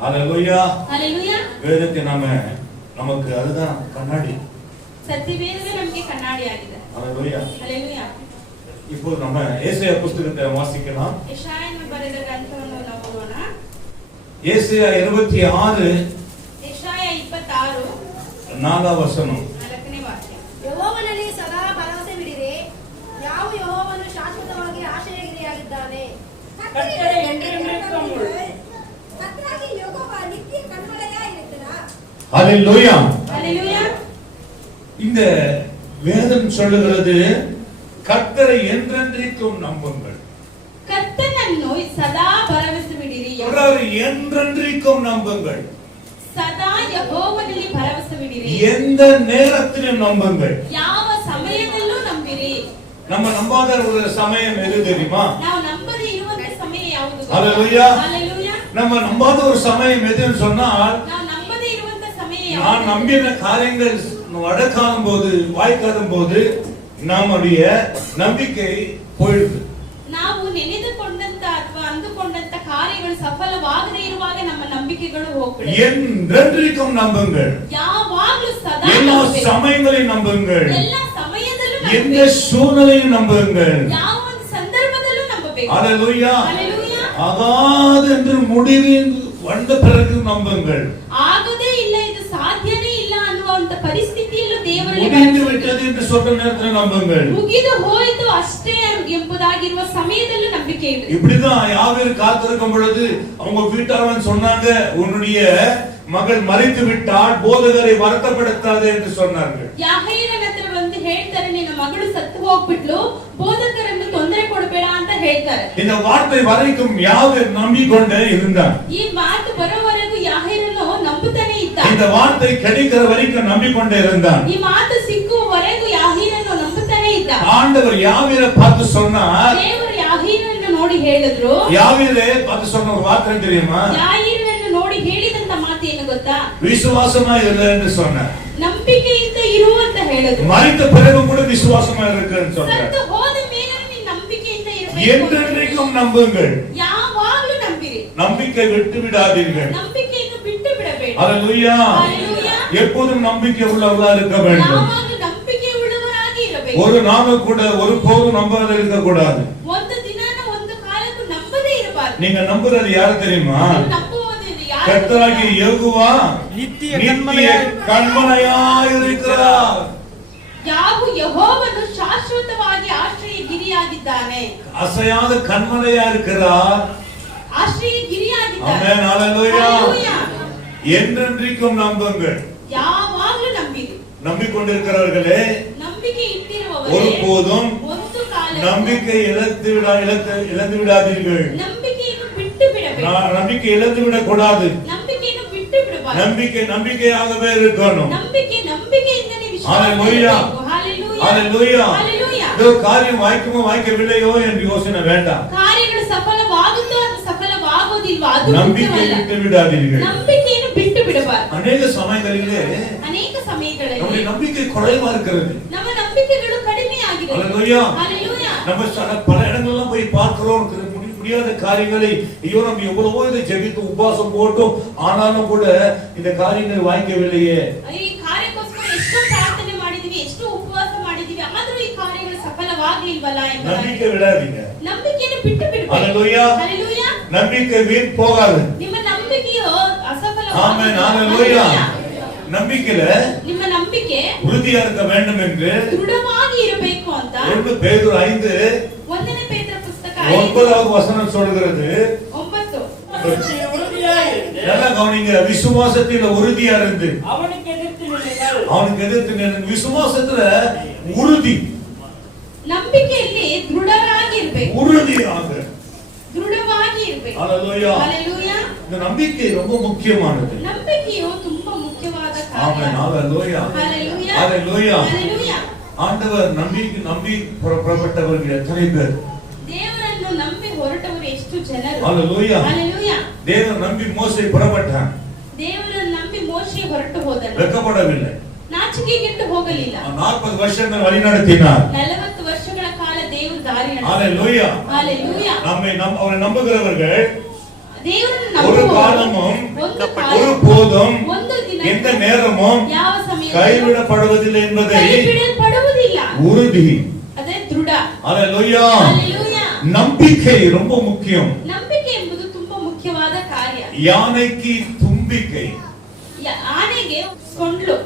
ஹalleluya ஹalleluya. வேதத்தை நமக்கு அதுதான் கண்ணாடி. சத்தியவேதமே நமக்கு கண்ணாடி ஆಗಿದೆ. ஹalleluya ஹalleluya. இப்போ நம்ம ஏசாயா புத்தகத்தை வாசிக்கலாம். ಯೆಶಾಯನು ಬರೆದ ಗ್ರಂಥವನ್ನು ನಾವು ಓದೋಣ. ஏசாயா 26 ಯೆಶಾಯ 26 4ನೇ ವಚನ. 4ನೇ ವಾಕ್ಯ. ಯೆಹೋವನಲ್ಲಿ ಸದಾ ಭರವಸೆ ಬಿಡಿರಿ, ಯಾವ ಯೆಹೋವನು ಶಾಶ್ವತವಾಗಿ ಆಶ್ರಯಗಿರಿಯಾಗಿದ್ದಾನೆ. கர்த்தரை என்றென்றைக்கும் கர்த்தராகிய யெகோவா நித்திய கண்மலையாய் இருக்கிறார். ஹalleluya ஹalleluya. இந்த வேதம் சொல்லுகிறது கர்த்தரை என்றென்றைக்கும் நம்புங்கள். ಕರ್ತನನ್ನು ಸದಾ ಭರವಸೆ ಬಿಡಿರಿ. சொல்றாரு என்றென்றைக்கும் நம்புங்கள். ಸದಾ ಯೆಹೋವನಲ್ಲಿ ಭರವಸೆ ಬಿಡಿರಿ. எந்த நேரத்திலும் நம்புங்கள். ಯಾವ ಸಮಯದಲ್ಲೂ ನಂಬಿರಿ. நம்ம நம்பாத ஒரு சமயம் எது தெரியுமா? ನಾವು ನಂಬದೇ ಇರುವಂತ ಸಮಯ ಯಾವುದು? ஹalleluya ஹalleluya. நம்ம நம்பாத ஒரு சமயம் எதுன்னு சொன்னால் ನಾವು ನಂಬದೇ ಇರುವಂತ ಸಮಯ ಯಾವುದು? நான் நம்பின காரியங்கள் நடக்காத போது வாய்க்காத போது நம்முடைய நம்பிக்கை போயிடுது. ನಾವು ನೆನೆದುಕೊಂಡಂತ ಅಥವಾ ಅಂದುಕೊಂಡಂತ ಕಾರ್ಯಗಳು ಸಫಲವಾಗದೇ ಇರುವಾಗ ನಮ್ಮ ನಂಬಿಕೆಗಳು ಹೋಗ್ಬಿಡುತ್ತೆ. என்றென்றைக்கும் நம்புங்கள். ಯಾವಾಗಲೂ ಸದಾ எல்லா ನಂಬಬೇಕು. சமயங்களையும் நம்புங்கள். ಎಲ್ಲ ಸಮಯದಲ್ಲೂ எந்த ನಂಬಬೇಕು. சூழ்நிலையும் நம்புங்கள். ಯಾವ ಒಂದು ಸಂದರ್ಭದಲ್ಲೂ ನಂಬಬೇಕು. ஹalleluya ஹalleluya. ஆகாது என்று முடிவின் வந்த பிறகு நம்புங்கள். ಆಗದೇ ಇಲ್ಲ, ಇದು ಸಾಧ್ಯನೇ ಇಲ್ಲ ಅನ್ನುವಂತ ಪರಿಸ್ಥಿತಿಯಲ್ಲೂ ದೇವರಲ್ಲಿ முடிந்து விட்டது என்று சொல்ற நேரத்தில் நம்புங்கள். ಮುಗಿದು ಹೋಯಿತು ಅಷ್ಟೇ ಎಂಬುದಾಗಿರುವ ಸಮಯದಲ್ಲೂ ನಂಬಿಕೆ ಇದೆ. இப்படிதான் யாவேர் காத்திருக்கும் பொழுது அவங்க வீட்டாரன் சொன்னாங்க, உன்னுடைய மகள் மரித்து விட்டால் போதகரை வருத்தப்படுத்தாதே என்று சொன்னார்கள். ಯಾಹೇರನ ಹತ್ರ ಬಂದು ಹೇಳ್ತಾರೆ, ನಿನ್ನ ಮಗಳು ಸತ್ತು ಹೋಗ್ಬಿಟ್ಲು, ಬೋಧಕರನ್ನು ತೊಂದರೆ ಕೊಡಬೇಡ ಅಂತ ಹೇಳ್ತಾರೆ. இந்த வார்த்தை வரைக்கும் யாவேர் நம்பிக்கொண்டே இருந்தார். ಈ ಮಾತು ಬರೋವರೆಗೂ ಯಾಹೇರನು ನಂಬುತ್ತಾನೆ ಇದ್ದ. இந்த வார்த்தை கிடைக்கிற வரைக்கும் நம்பிக்கொண்டே இருந்தார். ಈ ಮಾತು ಸಿಕ್ಕುವವರೆಗೂ ಯಾಹೇರನು ನಂಬುತ್ತಾನೆ ಇದ್ದ. ஆண்டவர் யாவேரை பார்த்து சொன்னார், ದೇವರು ಯಾಹೇರನ್ನು ನೋಡಿ ಹೇಳಿದ್ರು. யாவேரை பார்த்து சொன்ன ஒரு வார்த்தை தெரியுமா? ಯಾಹೇರನ್ನು ನೋಡಿ ಹೇಳಿದಂತ ಮಾತು ಏನು ಗೊತ್ತಾ? விசுவாசமா இரு என்று சொன்னார். ನಂಬಿಕೆಯಿಂದ ಇರು ಅಂತ ಹೇಳಿದ್ರು. மரித்த பிறகு கூட விசுவாசமா இருக்குன்னு சொன்னார். ಸತ್ತು ಹೋದ ಮೇಲೆ ನೀನು ನಂಬಿಕೆಯಿಂದ ಇರಬೇಕು. என்றென்றைக்கும் நம்புங்கள். ಯಾವಾಗಲೂ ನಂಬಿರಿ. நம்பிக்கை விட்டு விடாதீர்கள். ನಂಬಿಕೆಯನ್ನು ಬಿಟ್ಟು ಬಿಡಬೇಡಿ. ஹalleluya ஹalleluya. எப்போதும் நம்பிக்கை உள்ளவர்களா இருக்க வேண்டும். ಯಾವಾಗಲೂ ನಂಬಿಕೆ ಉಳ್ಳವರಾಗಿ ಇರಬೇಕು. ஒரு நாளும் கூட ஒருபோதும் நம்பாத இருக்க கூடாது. ಒಂದು ದಿನಾನ ಒಂದು ಕಾಲಕ್ಕೂ ನಂಬದೇ ಇರಬಾರದು. நீங்க நம்புறது யாரு தெரியுமா? ನೀವು ನಂಬುವುದು ಯಾರು? கர்த்தராகிய யெகோவா நித்திய கண்மலையாய் இருக்கிறார். ಯಾವ ಯೆಹೋವನು ಶಾಶ್ವತವಾಗಿ ಆಶ್ರಯಗಿರಿಯಾಗಿದ್ದಾನೆ. அசையாத கண்மலையா இருக்கிறார். ಆಶ್ರಯಗಿರಿಯಾಗಿದ್ದಾನೆ. ஆமென் ஹalleluya. ஹalleluya. என்றென்றைக்கும் நம்புங்கள். ಯಾವಾಗಲೂ ನಂಬಿರಿ. நம்பிக்கொண்டிருக்கிறவர்களே ನಂಬಿಕೆ ಇಟ್ಟಿರುವವರೇ ஒருபோதும் ಒಂದು ಕಾಲ நம்பிக்கை இழந்து விடாதீர்கள். ನಂಬಿಕೆಯನ್ನು ಬಿಟ್ಟು ಬಿಡಬೇಡಿ. நம்பிக்கை இழந்து விடக் கூடாது. ನಂಬಿಕೆಯನ್ನು ಬಿಟ್ಟು ಬಿಡಬಾರದು. நம்பிக்கையாகவே இருக்கணும். ನಂಬಿಕೆಯಿಂದನೇ ವಿಶ್ವಾಸ ஹalleluya. ಇರಬೇಕು. ஹalleluya. ஹalleluya. ஹalleluya. இந்த காரியம் வாய்க்குமோ வாய்க்கவில்லையோ என்று யோசனை வேண்டாம். ಕಾರ್ಯಗಳು ಸಫಲವಾಗುತ್ತೋ ಅಥವಾ ಸಫಲವಾಗೋದಿಲ್ವಾ ಅದು நம்பிக்கை ಮುಖ್ಯವಲ್ಲ. விட்டு விடாதீர்கள். ನಂಬಿಕೆಯನ್ನು ಬಿಟ್ಟು ಬಿಡಬಾರದು. அநேக சமயங்களிலே ಅನೇಕ ಸಮಯಗಳಲ್ಲಿ நம்முடைய நம்பிக்கை குறைவா இருக்கிறது. ನಮ್ಮ ನಂಬಿಕೆಗಳು ಕಡಿಮೆ ಆಗಿದೆ. ஹalleluya. ஹalleluya. நம்ம பல இடங்கள்லாம் போய் பார்க்கிறோம், முடியாத காரியங்களை ஐயோ நம்ம எவ்வளவோ இதை ஜெபித்து உபவாசம் போட்டோம், ஆனாலும் கூட இந்த காரியங்கள் வாய்க்கவில்லையே. ಈ ಕಾರ್ಯಕ್ಕೋಸ್ಕರ ಎಷ್ಟು ಪ್ರಾರ್ಥನೆ ಮಾಡಿದೀವಿ, ಎಷ್ಟು ಉಪವಾಸ ಮಾಡಿದೀವಿ, ಆದರೂ ಈ ಕಾರ್ಯಗಳು ಸಫಲವಾಗಲಿಲ್ವಲ್ಲ ಎಂಬ நம்பிக்கை விடாதீங்க. ನಂಬಿಕೆಯನ್ನು ಬಿಟ್ಟು ಬಿಡಬೇಡಿ. ஹalleluya. ஹalleluya. நம்பிக்கை வீண் போகாது. ನಿಮ್ಮ ನಂಬಿಕೆಯು ஆமென் ಅಸಫಲವಾಗಲಿಲ್ಲ. ஹalleluya. நம்பிக்கையில ನಿಮ್ಮ ನಂಬಿಕೆ உறுதியா இருக்க வேண்டும் என்று ದೃಢವಾಗಿ ಇರಬೇಕು ಅಂತ 1 பேதுரு 5 ಒಂದನೇ ಪೇತ್ರ ಪುಸ್ತಕ 9வது வசனம் சொல்கிறது. 9 உறுதியாயிருந்து நல்லா கவனிங்க, விசுவாசத்தில உறுதியா இருந்து அவனுக்கு எதிர்த்து நில்லுங்கள். அவனுக்கு எதிர்த்து நின்னு விசுவாசத்துல உறுதி, ನಂಬಿಕೆಯಲ್ಲಿ ದೃಢರಾಗಿ ಇರಬೇಕು. உறுதியாக. ದೃಢವಾಗಿ ಇರಬೇಕು. ஹalleluya. ஹalleluya. இந்த நம்பிக்கை ரொம்ப முக்கியமானது. ನಂಬಿಕೆಯು ತುಂಬಾ ಮುಖ್ಯವಾದ ಕಾರ್ಯ. ஆமென் ஹalleluya. ஹalleluya. ஹalleluya. ஹalleluya. ஆண்டவர் நம்பி புறப்பட்டவர்கள் எத்தனை பேர்? ದೇವರನ್ನು ನಂಬಿ ಹೊರಟವರು ಎಷ್ಟು ಜನರು? ஹalleluya. ஹalleluya. தேவன் நம்பி மோசே புறப்பட்டான். ದೇವರನ್ನು ನಂಬಿ ಮೋಶೆ ಹೊರಟು ಹೋದನು. வெட்கப்படவில்லை. ನಾಚಿಕೆಗೆಟ್ಟು ಹೋಗಲಿಲ್ಲ. 40 வருஷங்கள் வழி நடத்தினார். 40 ವರ್ಷಗಳ ಕಾಲ ದೇವರು ದಾರಿ ನಡೆಸಿದನು. ஹalleluya. ஹalleluya. அவரை நம்புகிறவர்கள் ದೇವರನ್ನು ஒரு ನಂಬುವವರು காலமும் ಒಂದು ಕಾಲ, ஒரு போதும் ಒಂದು ದಿನ, எந்த நேரமும் ಯಾವ ಸಮಯದಲ್ಲೂ கைவிடப்படுவதில்லை என்பதை ಕೈಬಿಡಲ್ಪಡುವುದಿಲ್ಲ. உறுதி. ಅದೇ ದೃಢ. அல்லேலூயா. ಹಲ್ಲೆಲೂಯಾ. நம்பிக்கை ரொம்ப முக்கியம். ನಂಬಿಕೆ ಎಂಬುದು ತುಂಬಾ ಮುಖ್ಯವಾದ ಕಾರ್ಯ. யானைக்கு தும்பிக்கை, ಆನೆಗೆ ಕೊಂಡ್ಲು.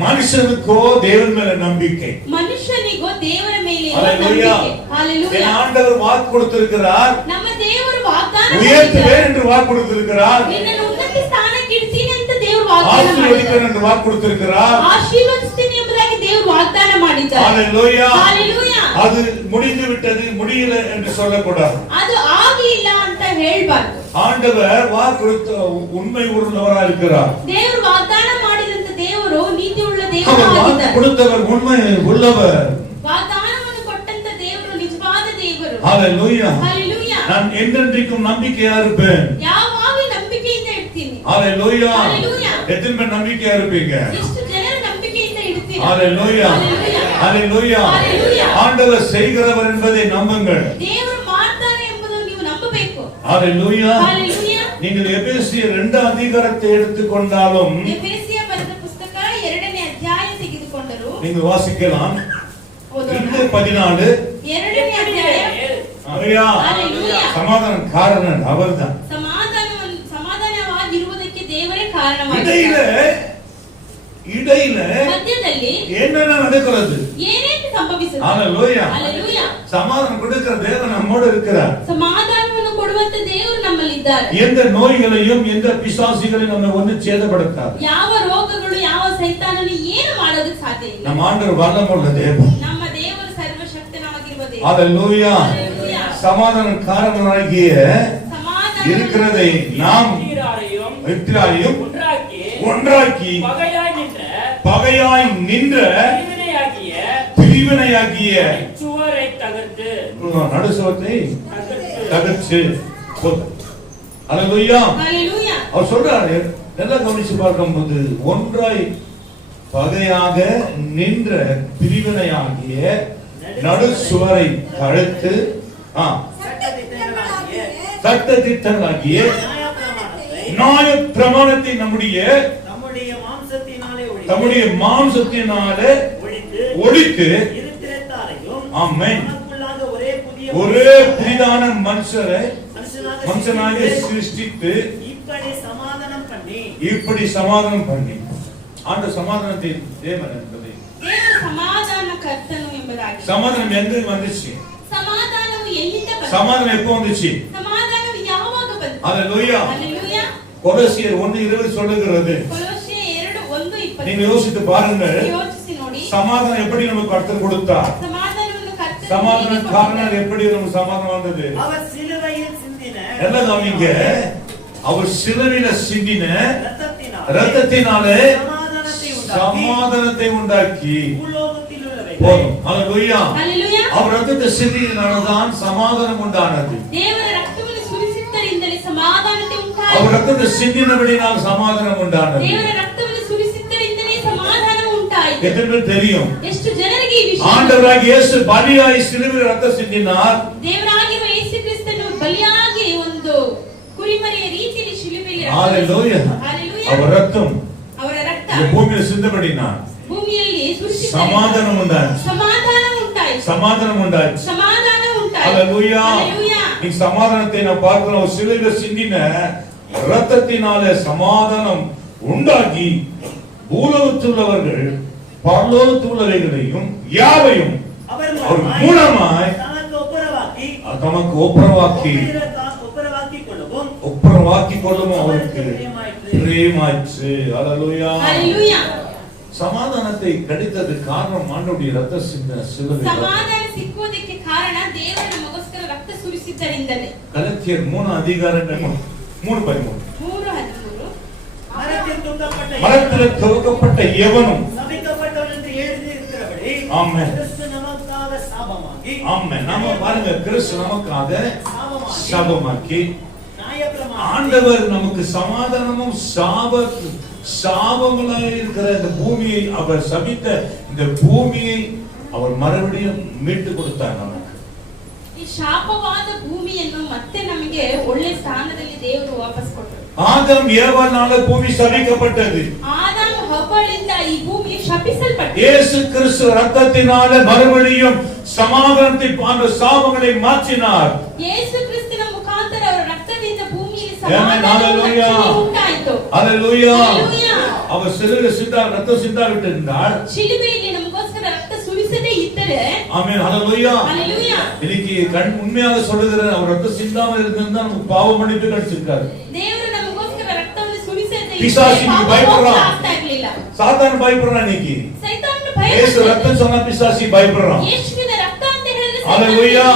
மனுஷனுக்கோ தேவன் மேல நம்பிக்கை. ಮನುಷ್ಯನಿಗೋ ದೇವರ ಮೇಲೆ அல்லேலூயா. ನಂಬಿಕೆ. ಹಲ್ಲೆಲೂಯಾ. என் ஆண்டவர் வாக்கு கொடுத்திருக்கிறார், ನಮ್ಮ ದೇವರು ವಾಗ್ದಾನ உயர்த்துவேன் என்று வாக்கு கொடுத்திருக்கிறார், ನಿನ್ನನ್ನು ಉನ್ನತ ಸ್ಥಾನಕ್ಕೆ ಇಡ್ತೀನಿ ಅಂತ ದೇವರು ವಾಗ್ದಾನ ஆசீர்வதிப்பேன் ಮಾಡಿದ್ದಾರೆ. என்று வாக்கு கொடுத்திருக்கிறார். ಆಶೀರ್ವದಿಸ್ತೀನಿ ಎಂಬುದಾಗಿ ದೇವರು ವಾಗ್ದಾನ ಮಾಡಿದ್ದಾರೆ. அல்லேலூயா. ಹಲ್ಲೆಲೂಯಾ. அது முடிந்து விட்டது, முடியல என்று சொல்லக்கூடாது. ಅದು ಆಗಿಲ್ಲ ಅಂತ ಹೇಳ್ಬಾರ್ದು. ஆண்டவர் வாக்கு கொடுத்த உண்மை உள்ளவராக இருக்கிறார். ದೇವರು ವಾಗ್ದಾನ ಮಾಡಿದಂತ ದೇವರು ನೀತಿ ಉಳ್ಳ அவர் ದೇವರು வாக்கு ಆಗಿದ್ದಾರೆ. கொடுத்தவர் உண்மை உள்ளவர். ವಾಗ್ದಾನವನ್ನು ಕೊಟ್ಟಂತ ದೇವರು ನಿಜವಾದ ದೇವರು. அல்லேலூயா. ಹಲ್ಲೆಲೂಯಾ. நான் என்றென்றைக்கும் நம்பிக்கையா இருப்பேன். ಯಾವಾಗ ನಂಬಿಕೆಯಿಂದ ಇಡ್ತೀನಿ. அல்லேலூயா. ஹல்லேலூயா. எத்தனை பேர் நம்பிக்கையா இருப்பீங்க? ಎಷ್ಟು ಜನರು ನಂಬಿಕೆಯಿಂದ ಇಡ್ತೀರಾ? அல்லேலூயா. ஹல்லேலூயா. அல்லேலூயா. ஹல்லேலூயா. ஆண்டவர் செய்கிறவர் என்பதை நம்புங்கள். ದೇವರು ಮಾಡ್ತಾರೆ ಎಂಬುದನ್ನು ನೀವು ನಂಬಬೇಕು. அல்லேலூயா. ஹல்லேலூயா. நீங்கள் எபேசியர் 2 அதிகாரத்தை எடுத்துக்கொண்டாலும் ಎಫೆಸಿಯ ಬರೆದ ಪುಸ್ತಕ 2ನೇ ಅಧ್ಯಾಯ ತೆಗೆದುಕೊಂಡರು. நீங்கள் வாசிக்கலாம். ಓದೋಣ. 2:14. 2ನೇ ಅಧ್ಯಾಯ. ஹல்லேலூயா. ஹல்லேலூயா. சமாதானம் காரணம் அவர்தான். ಸಮಾಧಾನವಾಗಿರುವುದಕ್ಕೆ ದೇವರೇ இடையில ಕಾರಣವಾಗಿದೆ. இடையில ಮಧ್ಯದಲ್ಲಿ என்னென்ன நடக்கிறது? ಏನೇನು ಸಂಭವಿಸುತ್ತದೆ? ஹல்லேலூயா. ಹಲ್ಲೆಲೂಯಾ. சமாதானம் கொடுக்கிற தேவன் நம்மோடு இருக்கிறார். ಸಮಾಧಾನವನ್ನು ಕೊಡುವಂತ ದೇವರು ನಮ್ಮಲ್ಲಿದ್ದಾರೆ. எந்த நோய்களையும் எந்த பிசாசுகளையும் நம்ம ஒண்ணு சேதப்படுத்தாது. ಯಾವ ರೋಗಗಳು ಯಾವ ಸೈತಾನನು ಏನು ಮಾಡೋದಕ್ಕೆ ಸಾಧ್ಯ ಇಲ್ಲ. நம்ம ஆண்டவர் வல்லமுள்ள தேவன். ನಮ್ಮ ದೇವರು ಸರ್ವಶಕ್ತನಾಗಿರುವ ದೇವರು. ஹல்லேலூயா. ஹல்லேலூயா. சமாதான காரணமாகிய ಸಮಾಧಾನ இருக்கிறதை நாம் இத்திராரையும் ஒன்றாக்கி பகையாய் நின்ற பிரிவினையாகிய சுவரை தகர்த்து நடுசுவத்தை தகர்த்து. ஹல்லேலூயா. ஹல்லேலூயா. அவர் சொல்றாரு, நல்லா கவனிச்சு பார்க்கும்போது, ஒன்றாய் பகையாக நின்ற பிரிவினையாகிய நடுசுவரை தடுத்து சட்டதிட்டங்களாகிய நியாய பிரமாணத்தை நம்முடைய மாம்சத்தினாலே ஒழித்து ஆமென் ஒரே புதிதான மனுஷனாக சிருஷ்டித்து இப்படி சமாதானம் பண்ணி ஆண்ட சமாதானத்தை தேவன் என்பதை ದೇವರು ಸಮಾಧಾನ ಕರ್ತನು ಎಂಬುದಾಗಿ. சமாதானம் எங்க வந்துச்சு? ಸಮಾಧಾನವು ಎಲ್ಲಿಂದ ಬಂತು? சமாதானம் எப்போ வந்துச்சு? ಸಮಾಧಾನವು ಯಾವಾಗ ಬಂತು? ஹல்லேலூயா. ಹಲ್ಲೆಲೂಯಾ. கொலோசியர் 1:20 சொல்லுகிறது. ಕೊಲೊಸ್ಸೆ 2:1-20. நீங்க யோசித்து பாருங்கள். ಯೋಚಿಸಿ ನೋಡಿ. சமாதானம் எப்படி நமக்கு கர்த்தர் கொடுத்தார்? ಸಮಾಧಾನವನ್ನು ಕರ್ತನು சமாதான ಹೇಗೆ காரணம் ಕೊಟ್ಟನು? எப்படி நமக்கு சமாதானம் வந்தது? அவர் சிலுவையில் சிந்தின எல்லாம் கவனிங்க. அவர் சிலுவையில சிந்தின ரத்தத்தினாலே ரத்தத்தினாலே சமாதானத்தை உண்டாக்கி போதும். ஹல்லேலூயா. ಹಲ್ಲೆಲೂಯಾ. அவர் ரத்தத்தை சிந்தினால்தான் சமாதானம் உண்டானது. ದೇವರ ರಕ್ತವನ್ನು ಸುರಿಸಿದ್ದರಿಂದಲೇ ಸಮಾಧಾನತೆ ಉಂಟಾಯಿತು. அவர் ரத்தத்தை சிந்தினபடியால் சமாதானம் உண்டானது. ದೇವರ ರಕ್ತವನ್ನು ಸುರಿಸಿದ್ದರಿಂದಲೇ ಸಮಾಧಾನ ಉಂಟಾಯಿತು. எத்தனை பேர் தெரியும்? ಎಷ್ಟು ಜನರಿಗೆ ಈ ವಿಷಯ? ஆண்டவராகிய இயேசு பலியாய் சிலுவையில் ரத்தம் சிந்தினார். ದೇವರಾಗಿರುವ ಯೇಸು ಕ್ರಿಸ್ತನು ಬಲಿಯಾಗಿ ಒಂದು ಕುರಿಮರಿಯ ರೀತಿಯಲ್ಲಿ ಶಿಲುಬೆಯಲ್ಲಿ ஹல்லேலூயா. ಹಲ್ಲೆಲೂಯಾ. அவர் ரத்தம் ಅವರ ರಕ್ತ இந்த பூமியில சிந்தப்படினார். ಭೂಮಿಯಲ್ಲಿ ಸುರಿಸಿದ್ದರಿಂದ சமாதானம் உண்டாச்சு. ಸಮಾಧಾನ ಉಂಟಾಯಿತು. சமாதானம் உண்டாச்சு. ಸಮಾಧಾನ ಉಂಟಾಯಿತು. ஹல்லேலூயா. ಹಲ್ಲೆಲೂಯಾ. நீ சமாதானத்தை நான் பார்க்கிறோம். சிலுவையில சிந்தின ரத்தத்தினாலே சமாதானம் உண்டாகி பூலோகத்துள்ளவர்கள் பரலோகத்துள்ளவைகளையும் யாவையும் அவர் மூலமாய் தமக்கு ஒப்புரவாக்கி கொள்ளவும் அவருக்கு பிரியமாயிற்று. ஹல்லேலூயா. ಹಲ್ಲೆಲೂಯಾ. சமாதானத்தை கிடைத்தது காரணம் ஆண்டவருடைய ரத்த சிலுவை. ಸಮಾಧಾನ ಸಿಕ್ಕುವುದಕ್ಕೆ ಕಾರಣ ದೇವರು ನಮಗೋಸ್ಕರ ರಕ್ತ ಸುರಿಸಿದ್ದರಿಂದಲೇ. கலாத்தியர் 3:13 3:13 மரத்தில் துவக்கப்பட்ட எவனும் ஆமென் ஆமென். நாம பாருங்க, கிறிஸ்து நமக்காக சாபமாக்கி ஆண்டவர் நமக்கு சமாதானமும் சாபங்களாய் இருக்கிற இந்த பூமியை அவர் சபித்த இந்த பூமியை அவர் மறுபடியும் மீட்டு கொடுத்தார் நமக்கு. ಈ ಶಾಪವಾದ ಭೂಮಿಯನ್ನು ಮತ್ತೆ ನಮಗೆ ಒಳ್ಳೆ ಸ್ಥಾನದಲ್ಲಿ ದೇವರು ವಾಪಸ್ ಕೊಟ್ಟರು. ஆதாம் ஏவாளால பூமி சபிக்கப்பட்டது. ಆದಾಮ ಹವ್ವಳಿಂದ ಈ ಭೂಮಿ ಶಪಿಸಲ್ಪಟ್ಟಿತು. இயேசு கிறிஸ்து ரத்தத்தினால மறுபடியும் சமாதானத்தை அந்த சாபங்களை மாற்றினார். ಯೇಸು ಕ್ರಿಸ್ತನ ಮುಖಾಂತರ ಅವರ ರಕ್ತದಿಂದ ಭೂಮಿಯಲ್ಲಿ ಆಮೆನ್. ಹalleluya. ಸಮಾಧಾನ ಉಂಟಾಯಿತು. ஹalleluya. ಹalleluya. அவர் சிலுவையில் ரத்தம் சிந்தாவிட்டிருந்தால் ಶಿಲುಬೆಯಲ್ಲಿ ನಮಗೋಸ್ಕರ ರಕ್ತ ಸುರಿಸದೇ ಇದ್ದರೆ ஆமென். ஹalleluya. ಹalleluya. இன்னைக்கு உண்மையாக சொல்லுகிறேன், அவர் ரத்தம் சிந்தாமல் இருந்திருந்தா நமக்கு பாவ மன்னிப்பு கிடைச்சிருக்காது. ದೇವರು ನಮಗೋಸ್ಕರ ರಕ್ತವನ್ನು ಸುರಿಸದೇ பிசாசுக்கு பயப்படுறான். ಆಗ್ತಾ ಇರಲಿಲ್ಲ. சாத்தான் பயப்படுறான் இன்னைக்கு. ಸೈತಾನನು இயேசு ಭಯಪಡ್ತಾನೆ. ரத்தம் சொன்னா பிசாசு பயப்படுறான். ಯೇಸುವಿನ ರಕ್ತ ಅಂತ ಹೇಳಿದ್ರೆ ஹalleluya.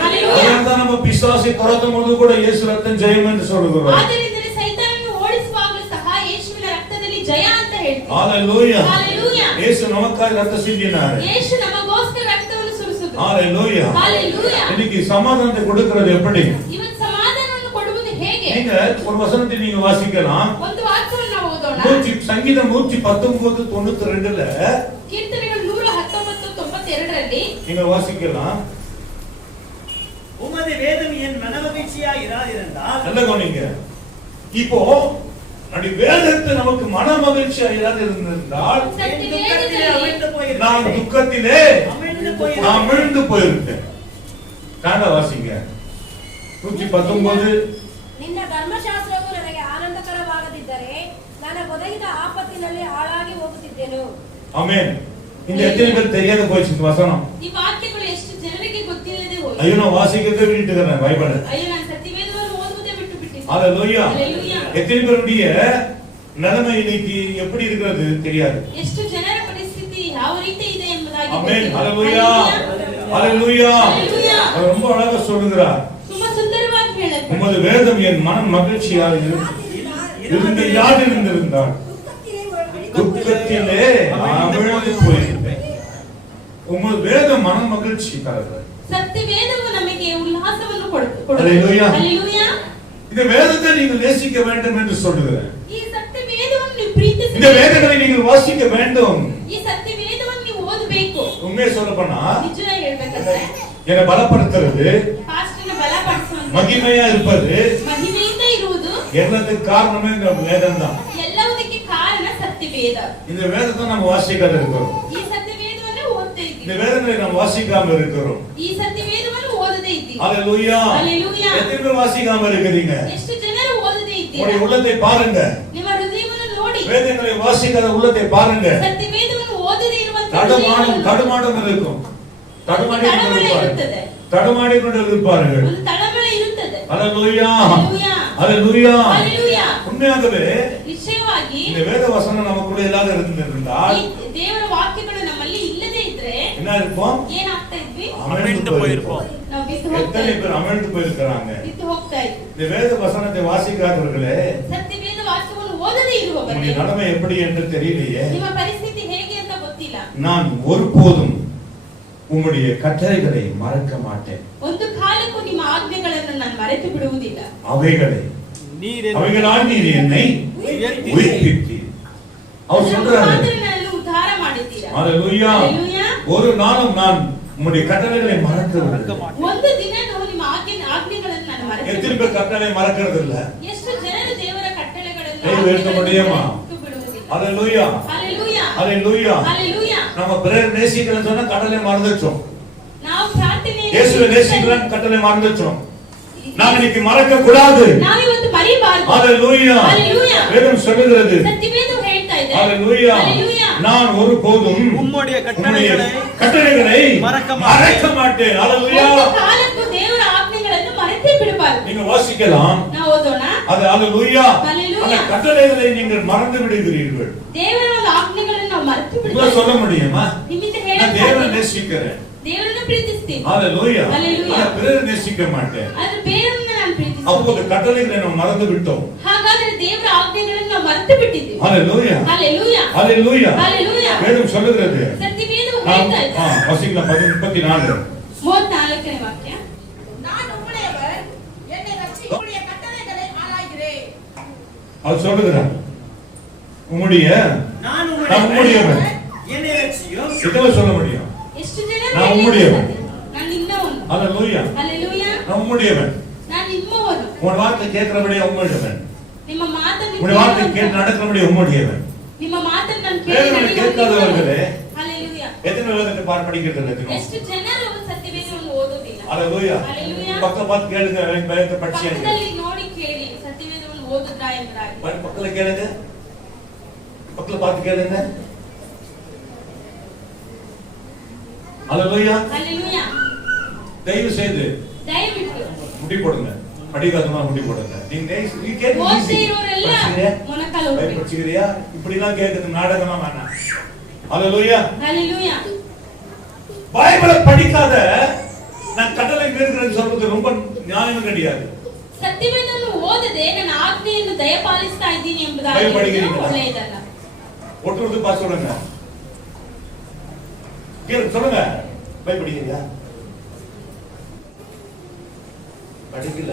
ಹalleluya. அதனால நம்ம பிசாசை துரத்தும்போது கூட இயேசு ரத்தம் ஜெயம் என்று சொல்லுகிறோம். ಆದ್ದರಿಂದಲೇ ಸೈತಾನನು ಓಡಿಸುವಾಗಲೂ ಸಹ ಯೇಸುವಿನ ರಕ್ತದಲ್ಲಿ ಜಯ ಅಂತ ಹೇಳ್ತೀವಿ. ஹalleluya. ಹalleluya. இயேசு நமக்காக ரத்தம் சிந்தினார். ಯೇಸು ನಮಗೋಸ್ಕರ ರಕ್ತವನ್ನು ಸುರಿಸಿದರು. ஹalleluya. ಹalleluya. இன்னைக்கு சமாதானத்தை கொடுக்கிறது எப்படி? ಇವತ್ತು ಸಮಾಧಾನವನ್ನು ಕೊಡುವುದು ಹೇಗೆ? நீங்க ஒரு வசனத்தை நீங்க வாசிக்கலாம். ಒಂದು ವಾಕ್ಯವನ್ನು ನಾವು ಓದೋಣ. சங்கீதம் 119:92ல ಕೀರ್ತನೆಗಳು 119:92ರಲ್ಲಿ நீங்க வாசிக்கலாம். உமது வேதம் என் மனமகிழ்ச்சியாய் இராதிருந்தால் நல்ல கவனிங்க. இப்போ அப்படி வேதத்தை நமக்கு மன மகிழ்ச்சியா இருந்திருந்தால் என் துக்கத்திலே அமிழ்ந்து நான் போயிருப்பேன். துக்கத்திலே அமிழ்ந்து நான் போயிருப்பேன். அமிழ்ந்து போயிருப்பேன். காண்ட வாசிங்க 119. ನಿನ್ನ ಧರ್ಮಶಾಸ್ತ್ರವು ನನಗೆ ಆನಂದಕರವಾಗದಿದ್ದರೆ ನಾನು ಒದಗಿದ ಆಪತ್ತಿನಲ್ಲಿ ಹಾಳಾಗಿ ಹೋಗುತ್ತಿದ್ದೆನು. ஆமென். இந்த எத்தனை பேர் தெரியாத போயிடுச்சு இந்த வசனம்? ಈ ವಾಕ್ಯಗಳು ಎಷ್ಟು ಜನರಿಗೆ ಗೊತ್ತಿಲ್ಲದೆ ಹೋಯಿತು. ஐயோ நான் வாசிக்கிறதே விட்டுக்கிறேன் பைபிள். ಅಯ್ಯೋ ನಾನು ಸತ್ಯವೇದವನ್ನು ಓದುವುದೇ ಬಿಟ್ಟು ಬಿಟ್ಟಿದ್ದೆ. ஹalleluya. ಹalleluya. எத்தனை பேருடைய நிலைமை இன்னைக்கு எப்படி இருக்கிறது தெரியாது. ಎಷ್ಟು ಜನರ ಪರಿಸ್ಥಿತಿ ಯಾವ ರೀತಿ ಇದೆ ಎಂಬುದಾಗಿ ஆமென். ಗೊತ್ತಿಲ್ಲ. ஹalleluya. ಹalleluya. ஹalleluya. ஹalleluya. அவர் ரொம்ப அழகா சொல்றார். ತುಂಬಾ ಸುಂದರವಾಗಿ ಹೇಳುತ್ತೆ. உமது வேதம் என் மனம் மகிழ்ச்சியாக இருந்து யார் இருந்திருந்தார் துக்கத்திலே அமிழ்ந்து போயிருப்பேன். உமது வேதம் மன மகிழ்ச்சி தருகிறது. ಸತ್ಯವೇದವು ನಮಗೆ ಉಲ್ಲಾಸವನ್ನು ಹalleluya. ಹalleluya. இந்த வேதத்தை நீங்கள் நேசிக்க வேண்டும் என்று சொல்லுகிறேன். ಈ ಸತ್ಯವೇದವನ್ನು ನೀವು ಪ್ರೀತಿಸಬೇಕು. இந்த வேதங்களை நீங்கள் வாசிக்க வேண்டும். ಈ ಸತ್ಯವೇದವನ್ನು ನೀವು ಓದಬೇಕು. உண்மையை சொல்ல போனா ನಿಜ ಹೇಳ್ಬೇಕಂದ್ರೆ என்னை பலப்படுத்துறது, ಪಾಸ್ಟರ್ನ ಬಲಪಡಿಸುವಂತ, மகிமையா இருப்பது ಮಹಿಮೆಯಿಂದ ಇರುವುದು எல்லாத்துக்கு காரணமே இந்த வேதம் தான். ಎಲ್ಲವುದಕ್ಕೆ ಕಾರಣ ಸತ್ಯವೇದ. இந்த வேதத்தை நம்ம வாசிக்காத இருக்கிறோம். ಈ ಸತ್ಯವೇದವನ್ನು ಓದ್ತಾ இந்த ಇದ್ದೀವಿ. வேதங்களை நம்ம வாசிக்காம இருக்கிறோம். ಈ ಸತ್ಯವೇದವನ್ನು ಓದದೇ ಇದ್ದೀವಿ. ஹalleluya. ஹalleluya. எத்தனை பேர் வாசிக்காம இருக்கிறீங்க? ಎಷ್ಟು ಜನರು ಓದದೇ உங்களுடைய ಇದ್ದೀರಾ? உள்ளத்தை பாருங்க. ನಿಮ್ಮ ಹೃದಯವನ್ನು ನೋಡಿ. வேதங்களை வாசிக்காத உள்ளத்தை பாருங்க. ಸತ್ಯವೇದವನ್ನು ಓದದೇ ಇರುವಂತ தடுமாடம் இருக்கும். தடுமாடி ಇರುತ್ತದೆ. தடுமாடி கொண்டு இருப்பார்கள். ಒಂದು ತಳಮಳ ಇರುತ್ತದೆ. ஹalleluya. ஹalleluya. ஹalleluya. ஹalleluya. உண்மையாகவே ನಿಶ್ಚಯವಾಗಿ இந்த வேத வசனம் நமக்குள்ள இல்லாத இருந்திருந்தால் ಈ ದೇವರ ವಾಕ್ಯಗಳು ನಮ್ಮಲ್ಲಿ ಇಲ್ಲದೆ ಇದ್ರೆ என்ன இருக்கும்? ಏನಾಗ್ತಾ ಇದ್ವಿ? அமிழ்ந்து போயிருப்போம். ನಾವು ಬಿದ್ದು ಹೋಗ್ತಾ எத்தனை ಇದ್ವಿ. பேர் அமிழ்ந்து போயிருக்கிறாங்க? ಬಿದ್ದು ಹೋಗ್ತಾ ಇದ್ವಿ. இந்த வேத வசனத்தை வாசிக்காதவர்களே ಸತ್ಯವೇದ ವಾಕ್ಯವನ್ನು ಓದದೇ ಇರುವವರೇ உங்களுடைய நிலைமை எப்படி என்று தெரியலையே. ನಿಮ್ಮ ಪರಿಸ್ಥಿತಿ ಹೇಗೆ ಅಂತ ಗೊತ್ತಿಲ್ಲ. நான் ஒருபோதும் உம்முடைய கட்டளைகளை மறக்க மாட்டேன். ಒಂದು ಕಾಲಕ್ಕೂ ನಿಮ್ಮ ಆಜ್ಞೆಗಳನ್ನು ನಾನು ಮರೆತು ಬಿಡುವುದಿಲ್ಲ. அவைகளால் நீர் என்னை உயிர்ப்பித்தீர். அவர் சொல்றாரு. ನನ್ನನ್ನು ಉದ್ಧಾರ ಮಾಡಿದ್ದೀರಾ. ஹalleluya. ஹalleluya. ஒரு நாளும் நான் உம்முடைய கட்டளைகளை மறக்கவில்லை. ಒಂದು ದಿನ ನಾವು ನಿಮ್ಮ ಆಜ್ಞೆಗಳನ್ನು ನಾನು ಮರೆತು எத்தனை பேர் கட்டளை மறக்கிறது இல்ல? ಎಷ್ಟು ಜನರು ದೇವರ ಕಟ್ಟಳೆಗಳನ್ನು ಕೈ ಉಯರ್த்த முடியுமா? ಮರೆತು ಬಿಡುವುದಿಲ್ಲ. ஹalleluya. ஹalleluya. ஹalleluya. ஹalleluya. நம்ம பிறர் நேசிக்கிறேன்னு சொன்னா கடலை மறந்துச்சோம். ನಾವು ಪ್ರಾರ್ಥನೆ இயேசுவை நேசிக்கிறேன்னு கட்டளை மறந்துச்சோம். நாம் இன்னைக்கு மறக்க கூடாது. ನಾವು ಇವತ್ತು ಮರಿಬಾರದು. ஹalleluya. ஹalleluya. வேதம் சொல்லுகிறது. ಸತ್ಯವೇದವು ಹೇಳ್ತಾ ಇದೆ. ஹalleluya. ஹalleluya. நான் ஒருபோதும் உம்முடைய கட்டளைகளை மறக்க மறக்க மாட்டேன். ஹalleluya. ಒಂದು ಕಾಲಕ್ಕೂ ದೇವರ ಆಜ್ಞೆಗಳನ್ನು ಮರೆತೇ ಬಿಡಬಾರದು. நீங்க வாசிக்கலாம். ನಾವು ಓದೋಣ. அது ஹalleluya. ஹalleluya. அந்த கட்டளைகளை நீங்கள் மறந்து விடுகிறீர்கள். ದೇವರ ಒಂದು ಆಜ್ಞೆಗಳನ್ನು ನಾವು ಮರೆತು உங்களை ಬಿಡುತ್ತೇವೆ. சொல்ல முடியுமா? ನಿಮ್ಮಿಂದ நான் ಹೇಳಕ್ தேவனை ಸಾಧ್ಯ? நேசிக்கிறேன். ದೇವರನ್ನು ಪ್ರೀತಿಸ್ತೀನಿ. ஹalleluya. ஹalleluya. நான் பிறரை நேசிக்க மாட்டேன். ಆದ್ರೆ ಬೇರೆಯವರನ್ನ ನಾನು ಪ್ರೀತಿಸ್ತೀನಿ. அப்போது கட்டளைகளை நாம் மறந்து விட்டோம். ಹಾಗಾದ್ರೆ ದೇವರ ಆಜ್ಞೆಗಳನ್ನು ನಾವು ಮರೆತು ಬಿಟ್ಟಿದ್ದೀವಿ. ஹalleluya. ஹalleluya. ஹalleluya. ஹalleluya. வேதம் சொல்லுகிறது. ಸತ್ಯವೇದವು ಹೇಳ್ತಾ ಇದೆ. வாசிக்கலாம் 34. 34ನೇ ವಾಕ್ಯ. நான் உம்முடையவர், என்னை ரட்சிக்கக்கூடிய கட்டளைகளை ஆராய்கிறேன். அது சொல்லுகிறார். உம்முடைய நான் உம்முடையவர். என்னை ரட்சியும். இதெல்லாம் சொல்ல முடியும். ಎಷ್ಟು ಜನ நான் உம்முடையவர். ನಾನು ನಿನ್ನವನು. அல்லேலூயா. ஹalleluya. நான் உம்முடையவன். நான் ನಿಮ್ಮವನು. உன் வார்த்தை கேட்கிறபடியே உம்முடையவன். ನಿಮ್ಮ ಮಾತನ್ನು உன் வார்த்தை கேட்டு நடக்கிறபடியே உம்முடையவன். ನಿಮ್ಮ ಮಾತನ್ನು ನಾನು வேதனை கேட்காதவர்களே ஹalleluya. எத்தனை வேதத்தை படிக்கிறது எத்தனை? ಎಷ್ಟು ಜನರು ಸತ್ಯವೇದವನ್ನು ಓದುವುದಿಲ್ಲ. அல்லேலூயா. ஹalleluya. பக்கத்துல பார்த்து கேளுங்க வேதத்தை படிச்சீங்க. ಪಕ್ಕದಲ್ಲಿ ನೋಡಿ ಕೇಳಿ ಸತ್ಯವೇದವನ್ನು ಓದುದ್ರಾ ಎಂಬುದಾಗಿ. பக்கத்துல கேளுங்க. பக்கத்துல பார்த்து கேளுங்க. அல்லேலூயா. ஹalleluya. தயவு செய்து ದಯವಿಟ್ಟು முடி போடுங்க. படிக்காதவங்க முடி போடுங்க. நீ கேட்டு ಓದಿರೋರೆಲ್ಲ ಮೊಣಕಾಲು ಹೋಗ್ಬೇಕು. படிச்சிக்கிறியா? இப்படி எல்லாம் கேக்குது நாடகமா வேணாம். அல்லேலூயா. ஹalleluya. பைபிளை படிக்காத நான் கட்டளை மீறுகிறேன்னு சொல்றது ரொம்ப நியாயம் கிடையாது. ಸತ್ಯವೇದವನ್ನು ಓದದೆ ನನ್ನ ಆಜ್ಞೆಯನ್ನು ದಯಪಾಲಿಸ್ತಾ ಇದ್ದೀನಿ ಎಂಬುದಾಗಿ ಬೈಬಲ್ படிக்கிறீங்களா? ಒಳ್ಳೆಯದಲ್ಲ. ஒட்டுறது பாஸ் சொல்லுங்க. கேளு சொல்லுங்க. பைபிள் படிக்கிறியா? படிக்கல.